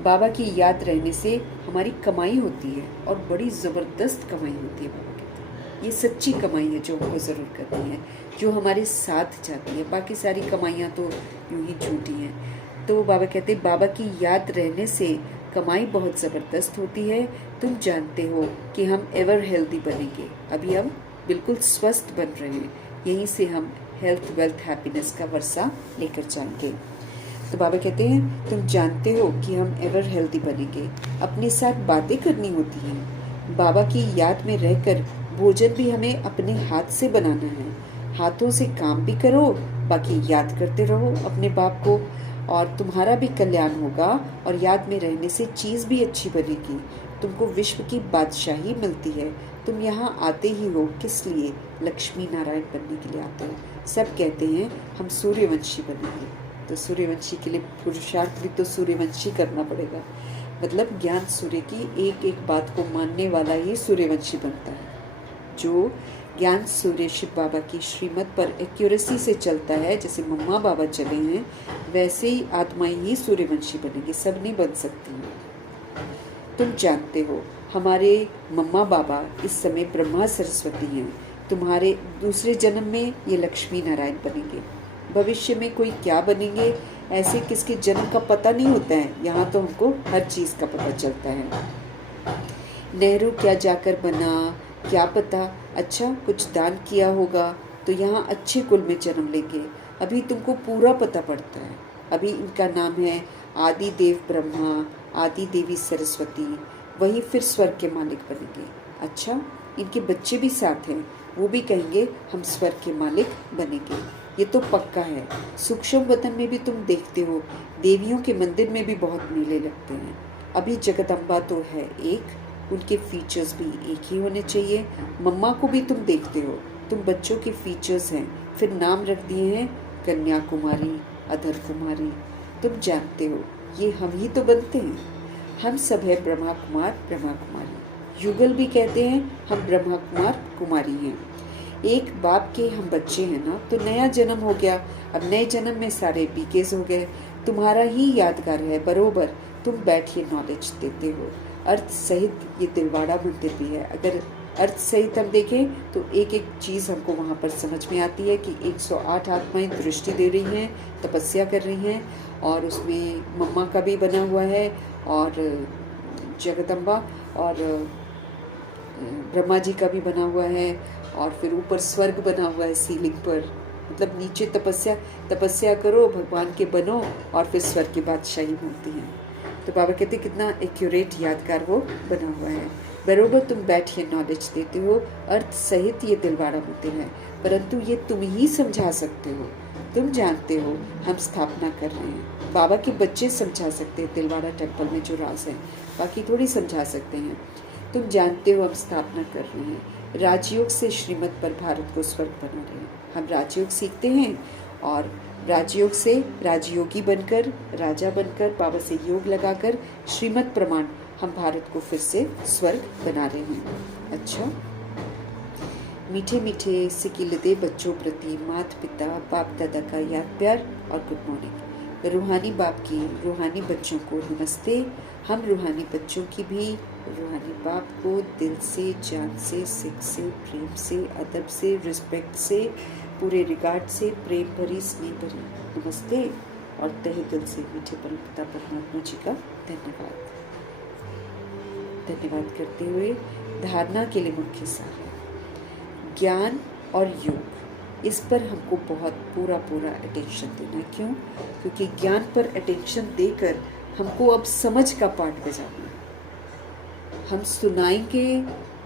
बाबा की याद रहने से हमारी कमाई होती है, और बड़ी ज़बरदस्त कमाई होती है। बाबा कहते हैं ये सच्ची कमाई है जो हमको ज़रूर करनी है, जो हमारे साथ जाती है। बाकी सारी कमाइयाँ तो यूं ही झूठी हैं। तो बाबा कहते हैं बाबा की याद रहने से कमाई बहुत ज़बरदस्त होती है। तुम जानते हो कि हम एवर हेल्दी बनेंगे। अभी हम बिल्कुल स्वस्थ बन रहे हैं, यहीं से हम हेल्थ, वेल्थ, हैप्पीनेस का वर्षा लेकर जाएंगे। तो बाबा कहते हैं तुम जानते हो कि हम एवर हेल्दी बनेंगे। अपने साथ बातें करनी होती हैं। बाबा की याद में रहकर भोजन भी हमें अपने हाथ से बनाना है। हाथों से काम भी करो, बाकी याद करते रहो अपने बाप को, और तुम्हारा भी कल्याण होगा। और याद में रहने से चीज़ भी अच्छी बनेगी। तुमको विश्व की बादशाही मिलती है। तुम यहाँ आते ही हो किस लिए? लक्ष्मी नारायण बनने के लिए आते हो। सब कहते हैं हम सूर्यवंशी बनेंगे, तो सूर्यवंशी के लिए पुरुषार्थ भी तो सूर्यवंशी करना पड़ेगा। मतलब ज्ञान सूर्य की एक एक बात को मानने वाला ही सूर्यवंशी बनता है। जो ज्ञान सूर्य शिव बाबा की श्रीमत पर एक्यूरेसी से चलता है, जैसे मम्मा बाबा चले हैं, वैसे ही आत्माएं ही सूर्यवंशी बनेंगी, सब नहीं बन सकती हैं। तुम जानते हो हमारे मम्मा बाबा इस समय ब्रह्मा सरस्वती हैं। तुम्हारे दूसरे जन्म में ये लक्ष्मी नारायण बनेंगे। भविष्य में कोई क्या बनेंगे ऐसे किसके जन्म का पता नहीं होता है। यहाँ तो हमको हर चीज़ का पता चलता है। नेहरू क्या जाकर बना, क्या पता। अच्छा कुछ दान किया होगा तो यहाँ अच्छे कुल में जन्म लेंगे। अभी तुमको पूरा पता पड़ता है। अभी इनका नाम है आदि देव ब्रह्मा, आदि देवी सरस्वती, वही फिर स्वर्ग के मालिक बनेंगे। अच्छा इनके बच्चे भी साथ हैं, वो भी कहेंगे हम स्वर्ग के मालिक बनेंगे। ये तो पक्का है। सूक्ष्म वतन में भी तुम देखते हो, देवियों के मंदिर में भी बहुत मेले लगते हैं। अभी जगदम्बा तो है एक, उनके फीचर्स भी एक ही होने चाहिए। मम्मा को भी तुम देखते हो, तुम बच्चों के फीचर्स हैं, फिर नाम रख दिए हैं कन्याकुमारी, अधर कुमारी। तुम जानते हो ये हम ही तो बनते हैं। हम सब है ब्रह्मा कुमार, ब्रह्मा कुमारी। युगल भी कहते हैं हम ब्रह्मा कुमार कुमारी हैं। एक बाप के हम बच्चे हैं ना, तो नया जन्म हो गया। अब नए जन्म में सारे बीकेस हो गए। तुम्हारा ही यादगार है बरोबर। तुम बैठिए नॉलेज देते हो। अर्थ सहित ये दिलवाड़ा मंदिर भी है। अगर अर्थ सहित हम देखें तो एक एक चीज़ हमको वहाँ पर समझ में आती है कि 108 आत्माएं दृष्टि दे रही हैं, तपस्या कर रही हैं, और उसमें मम्मा का भी बना हुआ है और जगदम्बा और ब्रह्मा जी का भी बना हुआ है, और फिर ऊपर स्वर्ग बना हुआ है सीलिंग पर। मतलब नीचे तपस्या करो, भगवान के बनो, और फिर स्वर्ग की बादशाही मिलती है। तो बाबा कहते कितना एक्यूरेट यादगार वो बना हुआ है। बरोबर तुम बैठिए नॉलेज देते हो, अर्थ सहित ये दिलवाड़ा होते हैं, परंतु ये तुम ही समझा सकते हो, तुम जानते हो हम स्थापना कर रहे हैं। बाबा के बच्चे समझा सकते हैं दिलवाड़ा टेम्पल में जो राज है, बाकी थोड़ी समझा सकते हैं। तुम जानते हो हम स्थापना कर रहे हैं, राजयोग से श्रीमत पर भारत को स्वर्ग बना रहे हैं। हम राजयोग सीखते हैं और राजयोग से राजयोगी बनकर, राजा बनकर, बाबा से योग लगाकर श्रीमत प्रमाण हम भारत को फिर से स्वर्ग बना रहे हैं। अच्छा, मीठे मीठे सिकिलदे बच्चों प्रति माता पिता बाप दादा का याद प्यार और गुड मॉर्निंग। रूहानी बाप की रूहानी बच्चों को नमस्ते। हम रूहानी बच्चों की भी रूहानी बाप को दिल से, जान से, सिख से, प्रेम से, अदब से, रिस्पेक्ट से, पूरे रिगार्ड से, प्रेम भरी, स्नेह भरी नमस्ते और तहे दिल से मीठे परमपिता परमात्मा जी का धन्यवाद। धन्यवाद करते हुए धारणा के लिए मुख्य सार है ज्ञान और योग। इस पर हमको बहुत पूरा अटेंशन देना। क्यों? क्योंकि ज्ञान पर अटेंशन देकर हमको अब समझ का पाठ बजाना है। हम सुनाएंगे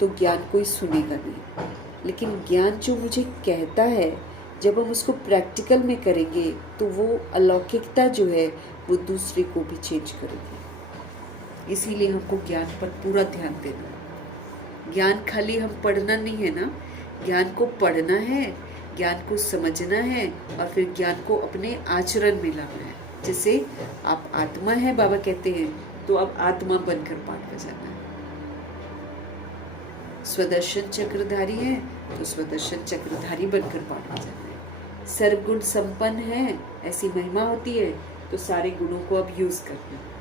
तो ज्ञान कोई सुनेगा नहीं, लेकिन ज्ञान जो मुझे कहता है जब हम उसको प्रैक्टिकल में करेंगे तो वो अलौकिकता जो है वो दूसरे को भी चेंज करेगी। इसीलिए हमको ज्ञान पर पूरा ध्यान देना है। ज्ञान खाली हम पढ़ना नहीं है ना, ज्ञान को पढ़ना है, ज्ञान को समझना है और फिर ज्ञान को अपने आचरण में लाना है। जैसे आप आत्मा है बाबा कहते हैं, तो अब आत्मा बनकर पाठ बजाना है। स्वदर्शन चक्रधारी है तो स्वदर्शन चक्रधारी बनकर पाठ बजाना है। सर्वगुण संपन्न है, ऐसी महिमा होती है तो सारे गुणों को अब यूज करना है।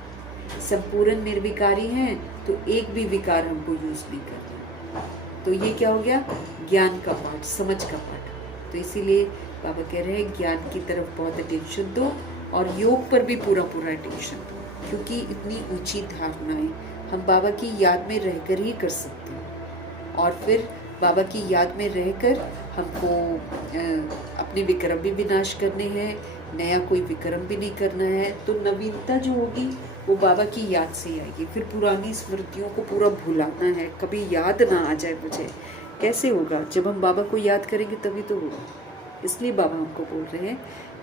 संपूर्ण निर्विकारी हैं तो एक भी विकार हमको यूज नहीं करना। तो ये क्या हो गया? ज्ञान का पाठ, समझ का पाठ। तो इसीलिए बाबा कह रहे हैं ज्ञान की तरफ बहुत अटेंशन दो और योग पर भी पूरा अटेंशन दो, क्योंकि इतनी ऊंची धारणाएं हम बाबा की याद में रहकर ही कर सकते हैं। और फिर बाबा की याद में रहकर हमको अपने विक्रम भी विनाश करने हैं, नया कोई विक्रम भी नहीं करना है। तो नवीनता जो होगी वो बाबा की याद से आएगी। फिर पुरानी स्मृतियों को पूरा भुलाना है, कभी याद ना आ जाए मुझे। कैसे होगा? जब हम बाबा को याद करेंगे तभी तो होगा। इसलिए बाबा हमको बोल रहे हैं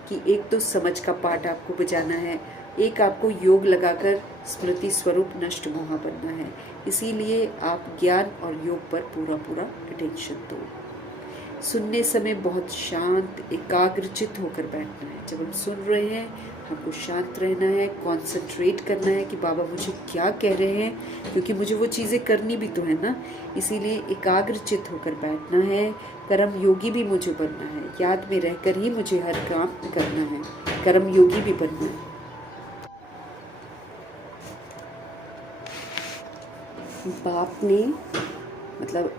कि एक तो समझ का पाठ आपको बजाना है, एक आपको योग लगाकर स्मृति स्वरूप नष्ट मोहा बनना है। इसीलिए आप ज्ञान और योग पर पूरा अटेंशन दो। सुनने समय बहुत शांत एकाग्रचित होकर बैठना है। जब हम सुन रहे हैं हमको शांत रहना है, कंसंट्रेट करना है कि बाबा मुझे क्या कह रहे हैं, क्योंकि मुझे वो चीज़ें करनी भी तो है ना। इसीलिए एकाग्रचित होकर बैठना है। कर्म योगी भी मुझे बनना है, याद में रहकर ही मुझे हर काम करना है, कर्म योगी भी बनना है। बाप ने मतलब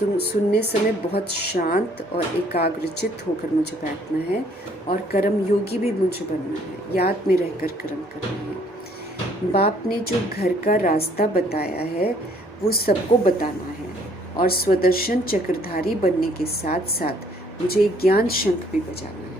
तुम सुनने समय बहुत शांत और एकाग्रचित होकर मुझे बैठना है और कर्म योगी भी मुझे बनना है, याद में रहकर कर्म करना है। बाप ने जो घर का रास्ता बताया है वो सबको बताना है और स्वदर्शन चक्रधारी बनने के साथ साथ मुझे ज्ञान शंख भी बजाना है।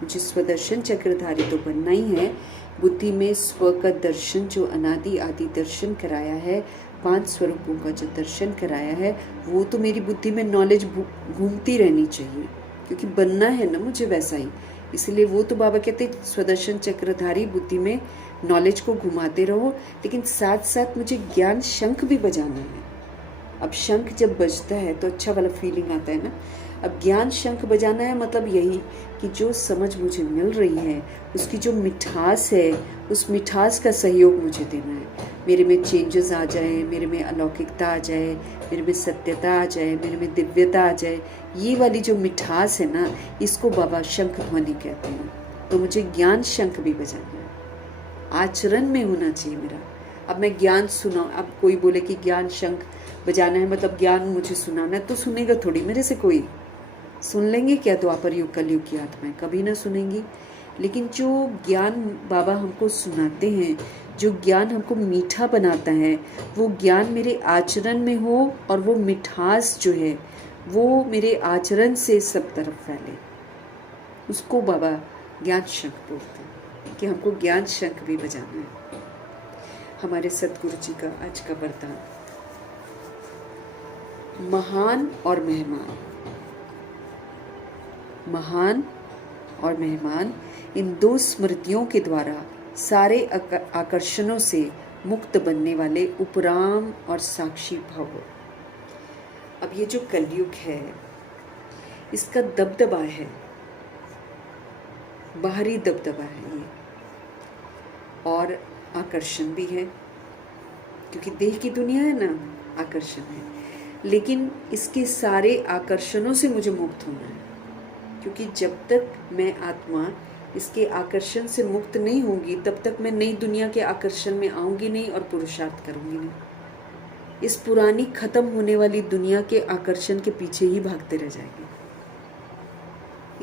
मुझे स्वदर्शन चक्रधारी तो बनना ही है। बुद्धि में स्व का दर्शन जो अनादि आदि दर्शन कराया है, 5 स्वरूपों का जो दर्शन कराया है, वो तो मेरी बुद्धि में नॉलेज घूमती रहनी चाहिए, क्योंकि बनना है ना मुझे वैसा ही। इसलिए वो तो बाबा कहते स्वदर्शन चक्रधारी बुद्धि में नॉलेज को घुमाते रहो, लेकिन साथ साथ मुझे ज्ञान शंख भी बजाना है। अब शंख जब बजता है तो अच्छा वाला फीलिंग आता है ना। अब ज्ञान शंख बजाना है मतलब यही कि जो समझ मुझे मिल रही है उसकी जो मिठास है, उस मिठास का सहयोग मुझे देना है। मेरे में चेंजेस आ जाए, मेरे में अलौकिकता आ जाए, मेरे में सत्यता आ जाए, मेरे में दिव्यता आ जाए। ये वाली जो मिठास है ना, इसको बाबा शंख ध्वनि कहते हैं। तो मुझे ज्ञान शंख भी बजाना है, आचरण में होना चाहिए मेरा। अब मैं ज्ञान सुना, अब कोई बोले कि ज्ञान शंख बजाना है मतलब ज्ञान मुझे सुनाना है, तो सुनेगा थोड़ी मेरे से कोई? सुन लेंगे क्या द्वापर युग कलयुग की आत्माएं? कभी ना सुनेंगी। लेकिन जो ज्ञान बाबा हमको सुनाते हैं, जो ज्ञान हमको मीठा बनाता है, वो ज्ञान मेरे आचरण में हो और वो मिठास जो है वो मेरे आचरण से सब तरफ फैले, उसको बाबा ज्ञान शंख बोलते हैं कि हमको ज्ञान शंख भी बजाना है। हमारे सतगुरु जी का आज का वरदान, महान और मेहमान। महान और मेहमान, इन दो स्मृतियों के द्वारा सारे आकर्षणों से मुक्त बनने वाले उपराम और साक्षी भव। अब ये जो कलयुग है, इसका दबदबा है, बाहरी दबदबा है ये, और आकर्षण भी है, क्योंकि देह की दुनिया है ना, आकर्षण है। लेकिन इसके सारे आकर्षणों से मुझे मुक्त होना है, क्योंकि जब तक मैं आत्मा इसके आकर्षण से मुक्त नहीं होंगी तब तक मैं नई दुनिया के आकर्षण में आऊंगी नहीं और पुरुषार्थ करूंगी नहीं। इस पुरानी खत्म होने वाली दुनिया के आकर्षण के पीछे ही भागते रह जाएंगे।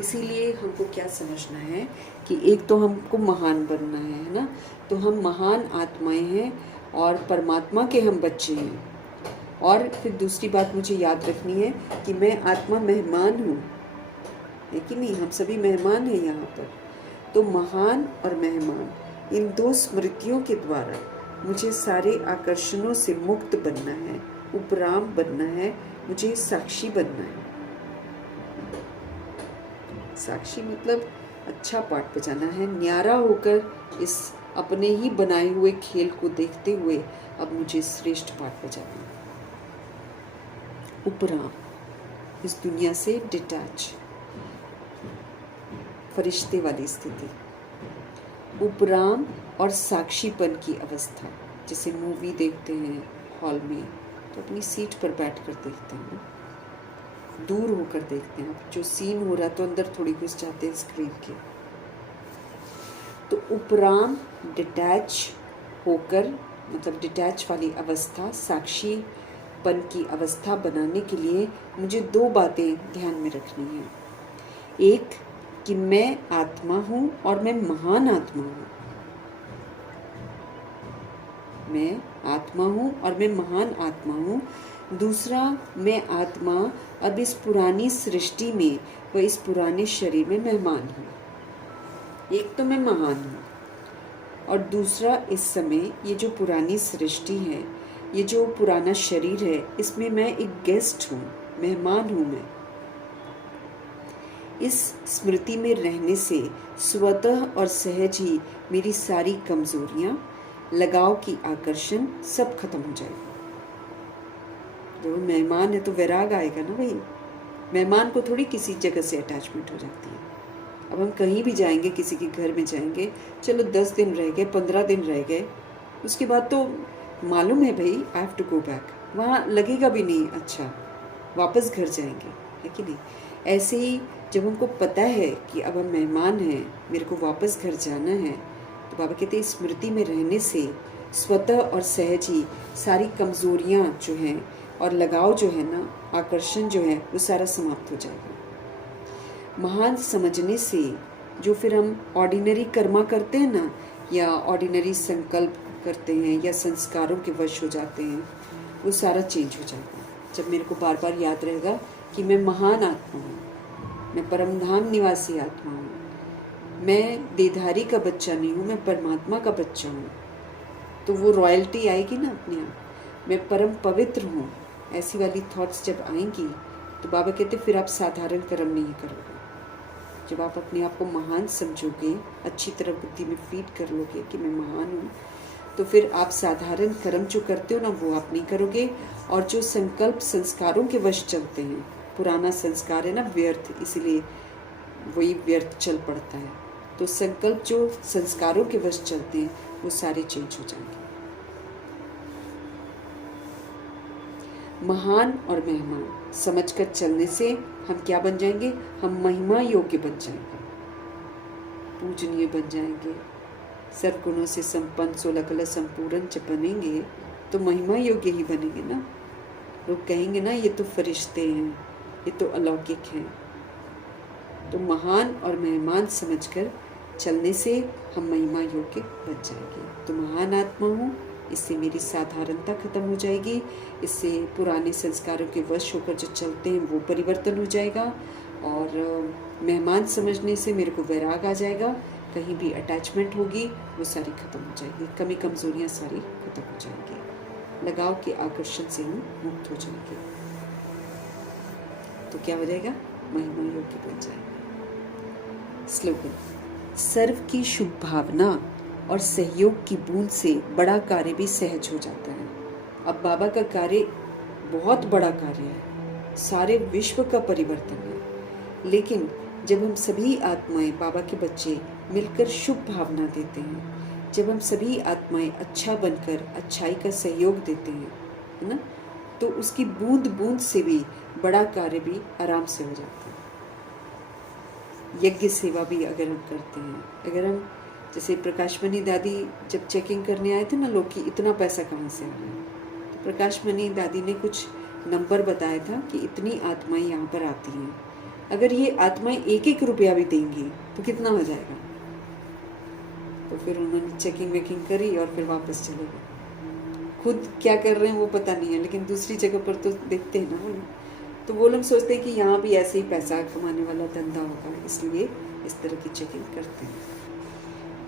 इसीलिए हमको क्या समझना है कि एक तो हमको महान बनना है ना, तो हम महान आत्माएं हैं और परमात्मा के हम बच्चे हैं। और फिर दूसरी बात मुझे याद रखनी है कि मैं आत्मा मेहमान हूँ, है कि नहीं? हम सभी मेहमान हैं यहाँ पर। तो महान और मेहमान, इन दो स्मृतियों के द्वारा मुझे सारे आकर्षणों से मुक्त बनना है, उपराम बनना है, मुझे साक्षी बनना है। साक्षी मतलब अच्छा पाठ बजाना है, न्यारा होकर इस अपने ही बनाए हुए खेल को देखते हुए अब मुझे श्रेष्ठ पाठ बजाना है। उपराम, इस दुनिया से डिटैच, फरिश्ते वाली स्थिति। उपराम और साक्षीपन की अवस्था, जैसे मूवी देखते हैं हॉल में तो अपनी सीट पर बैठकर देखते हैं ना, दूर होकर देखते हैं। जो सीन हो रहा तो अंदर थोड़ी घुस जाते हैं स्क्रीन के। तो उपराम डिटैच होकर, मतलब डिटैच वाली अवस्था, साक्षीपन की अवस्था बनाने के लिए मुझे दो बातें ध्यान में रखनी है। एक कि मैं आत्मा हूँ और मैं महान आत्मा हूँ। मैं आत्मा हूँ और मैं महान आत्मा हूँ। दूसरा, मैं आत्मा अब इस पुरानी सृष्टि में व इस पुराने शरीर में मेहमान हूँ। एक तो मैं महान हूँ और दूसरा, इस समय ये जो पुरानी सृष्टि है, ये जो पुराना शरीर है, इसमें मैं एक गेस्ट हूँ, मेहमान हूँ मैं। इस स्मृति में रहने से स्वतः और सहज ही मेरी सारी कमजोरियां, लगाव की आकर्षण सब खत्म हो जाएगा। जब मेहमान है तो वैराग आएगा ना भाई। मेहमान को थोड़ी किसी जगह से अटैचमेंट हो जाती है। अब हम कहीं भी जाएंगे, किसी के घर में जाएंगे, चलो 10 दिन रह गए, 15 दिन रह गए, उसके बाद तो मालूम है भाई I have to go back, वहाँ लगेगा भी नहीं अच्छा, वापस घर जाएंगे, है कि नहीं? ऐसे ही जब हमको पता है कि अब हम मेहमान हैं, मेरे को वापस घर जाना है, तो बाबा कहते हैं स्मृति में रहने से स्वतः और सहज ही सारी कमजोरियाँ जो हैं और लगाव जो है ना, आकर्षण जो है, वो सारा समाप्त हो जाएगा। महान समझने से जो फिर हम ऑर्डिनरी कर्मा करते हैं ना, या ऑर्डिनरी संकल्प करते हैं या संस्कारों के वश हो जाते हैं, वो सारा चेंज हो जाएगा। जब मेरे को बार बार याद रहेगा कि मैं महान आत्मा हूँ, मैं परमधाम निवासी आत्मा हूँ, मैं देधारी का बच्चा नहीं हूँ, मैं परमात्मा का बच्चा हूँ, तो वो रॉयल्टी आएगी ना अपने आप। मैं परम पवित्र हूँ, ऐसी वाली थॉट्स जब आएंगी तो बाबा कहते फिर आप साधारण कर्म नहीं करोगे। जब आप अपने आप को महान समझोगे, अच्छी तरह बुद्धि में फीड कर लोगे कि मैं महान हूँ, तो फिर आप साधारण कर्म जो करते हो ना, वो आप नहीं करोगे। और जो संकल्प संस्कारों के वश चलते हैं, पुराना संस्कार है ना व्यर्थ, इसीलिए वही व्यर्थ चल पड़ता है। तो संकल्प जो संस्कारों के वश चलते हैं वो सारे चेंज हो जाएंगे। महान और मेहमान समझकर चलने से हम क्या बन जाएंगे? हम महिमा योग्य बन जाएंगे, पूजनीय बन जाएंगे, सर्वगुणों से संपन्न 16 कलश संपूर्ण जब बनेंगे तो महिमा योग्य ही बनेंगे ना। लोग कहेंगे ना ये तो फरिश्ते हैं, ये तो अलौकिक हैं। तो महान और मेहमान समझकर चलने से हम महिमा योग्य बन जाएंगे। तो महान आत्मा हूँ, इससे मेरी साधारणता खत्म हो जाएगी, इससे पुराने संस्कारों के वश होकर जो चलते हैं वो परिवर्तन हो जाएगा, और मेहमान समझने से मेरे को वैराग आ जाएगा। कहीं भी अटैचमेंट होगी वो सारी खत्म हो जाएगी, कमी कमजोरियाँ सारी खत्म हो जाएंगी, लगाव के आकर्षण से हम मुक्त हो जाएंगे। तो क्या हो जाएगा? महिमा योग्य बन जाएंगे। स्लोगन: सर्व की शुभ भावना और सहयोग की बूंद से बड़ा कार्य भी सहज हो जाता है। अब बाबा का कार्य बहुत बड़ा कार्य है, सारे विश्व का परिवर्तन है। लेकिन जब हम सभी आत्माएं, बाबा के बच्चे मिलकर शुभ भावना देते हैं, जब हम सभी आत्माएं अच्छा बनकर अच्छाई का सहयोग देते हैं, है ना, तो उसकी बूंद बूंद से भी बड़ा कार्य भी आराम से हो जाता है। यज्ञ सेवा भी अगर हम करते हैं, अगर हम जैसे प्रकाशमणि दादी जब चेकिंग करने आए थे ना लोग कि इतना पैसा कहाँ से आ रहा है, तो प्रकाशमणि दादी ने कुछ नंबर बताया था कि इतनी आत्माएं यहाँ पर आती हैं, अगर ये आत्माएं 1-1 रुपया भी देंगी तो कितना हो जाएगा। तो फिर उन्होंने चेकिंग वेकिंग करी और फिर वापस चले गए। खुद क्या कर रहे हैं वो पता नहीं है, लेकिन दूसरी जगह पर तो देखते हैं ना वो लोग, तो वो लोग सोचते हैं कि यहाँ भी ऐसे ही पैसा कमाने वाला धंधा होगा, इसलिए इस तरह की चेकिंग करते हैं।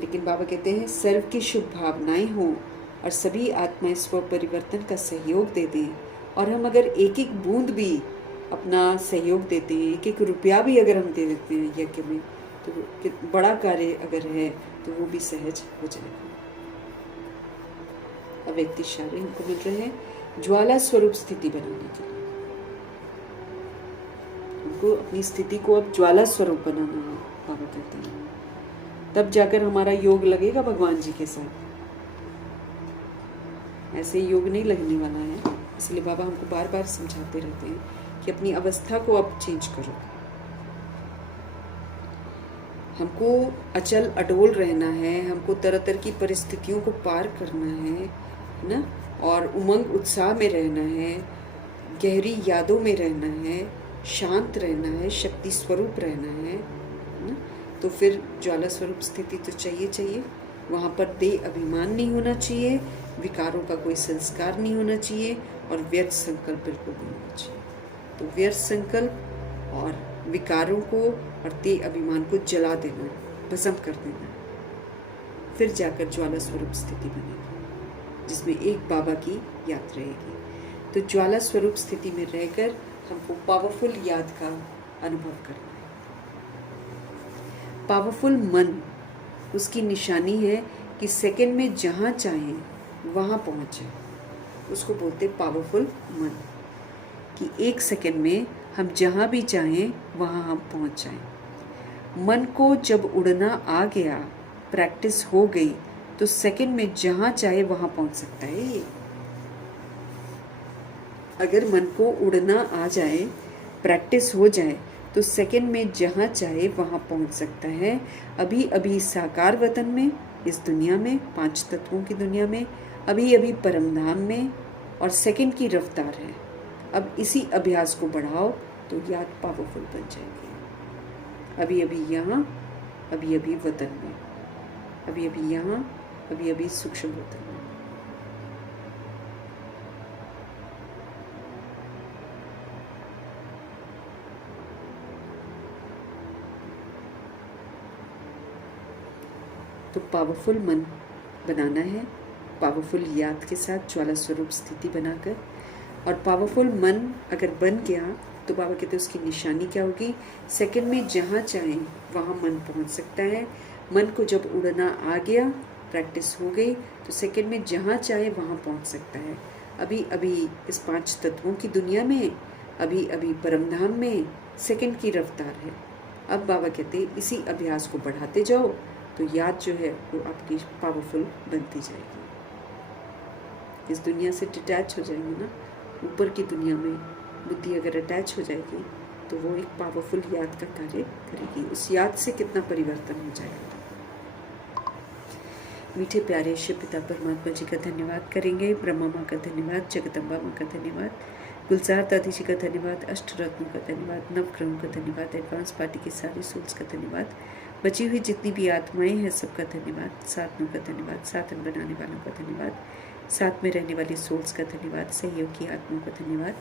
लेकिन बाबा कहते हैं सर्व की शुभ भावनाएं हों और सभी आत्माएं स्व परिवर्तन का सहयोग दे दें, और हम अगर 1-1 बूंद भी अपना सहयोग देते हैं, 1-1 रुपया भी अगर हम दे देते हैं यज्ञ में, तो बड़ा कार्य अगर है तो वो भी सहज हो जाएगा। अव्यक्त इशारे हमको मिल रहे हैं ज्वाला स्वरूप स्थिति बनाने के लिए। हमको अपनी स्थिति को अब ज्वाला स्वरूप बनाना है, बाबा कहते हैं, तब जाकर हमारा योग लगेगा भगवान जी के साथ। ऐसे योग नहीं लगने वाला है, इसलिए बाबा हमको बार बार समझाते रहते हैं कि अपनी अवस्था को अब चेंज करो। हमको अचल अडोल रहना है, हमको तरह तरह की परिस्थितियों को पार करना है ना, और उमंग उत्साह में रहना है, गहरी यादों में रहना है, शांत रहना है, शक्ति स्वरूप रहना है ना। तो फिर ज्वाला स्वरूप स्थिति तो चाहिए। वहाँ पर देह अभिमान नहीं होना चाहिए, विकारों का कोई संस्कार नहीं होना चाहिए, और व्यर्थ संकल्प बिल्कुल नहीं होना चाहिए। तो व्यर्थ संकल्प और विकारों को और देह अभिमान को जला देना, भस्म कर देना, फिर जाकर ज्वाला स्वरूप स्थिति बनेगी, जिसमें एक बाबा की याद रहेगी। तो ज्वाला स्वरूप स्थिति में रहकर हमको पावरफुल याद का अनुभव करना है। पावरफुल मन, उसकी निशानी है कि सेकंड में जहाँ चाहें वहाँ पहुँच जाए, उसको बोलते पावरफुल मन, कि 1 सेकंड में हम जहाँ भी चाहें वहाँ हम पहुँच जाएं। मन को जब उड़ना आ गया, प्रैक्टिस हो गई, तो सेकंड में जहाँ चाहे वहाँ पहुँच सकता है ये। अगर मन को उड़ना आ जाए, प्रैक्टिस हो जाए, तो सेकंड में जहाँ चाहे वहाँ पहुँच सकता है। अभी अभी साकार वतन में, इस दुनिया में, 5 तत्वों की दुनिया में, अभी अभी परमधाम में, और सेकंड की रफ्तार है। अब इसी अभ्यास को बढ़ाओ तो याद पावरफुल बन जाएगी। अभी अभी यहाँ, अभी अभी वतन में, अभी अभी यहाँ, अभी अभी सूक्ष्म वतन में। तो पावरफुल मन बनाना है, पावरफुल याद के साथ ज्वाला स्वरूप स्थिति बनाकर। और पावरफुल मन अगर बन गया तो बाबा कहते हैं उसकी निशानी क्या होगी, सेकंड में जहाँ चाहे वहाँ मन पहुँच सकता है। मन को जब उड़ना आ गया, प्रैक्टिस हो गई, तो सेकंड में जहाँ चाहे वहाँ पहुँच सकता है। अभी अभी इस 5 तत्वों की दुनिया में, अभी अभी परमधाम में, सेकंड की रफ्तार है। अब बाबा कहते हैं इसी अभ्यास को बढ़ाते जाओ तो याद जो है वो आपकी पावरफुल बनती जाएगी। इस दुनिया से डिटैच हो जाएंगे ना, ऊपर की दुनिया में बुद्धि अगर अटैच हो जाएगी तो वो एक पावरफुल याद का कार्य करेगी। उस याद से कितना परिवर्तन हो जाएगा। मीठे प्यारे शिव पिता परमात्मा जी का धन्यवाद करेंगे। ब्रह्मा माँ का धन्यवाद, जगदम्बा माँ का धन्यवाद, गुलजार दादी जी का धन्यवाद, अष्ट रत्नों का धन्यवाद, नवग्रहों का धन्यवाद, एडवांस पार्टी के सारे सोल्स का धन्यवाद, बची हुई जितनी भी आत्माएं हैं सबका धन्यवाद, साधनों का धन्यवाद, साधन बनाने वालों का धन्यवाद, साथ में रहने वाली सोल्स का धन्यवाद, सहयोगी आत्माओं का धन्यवाद।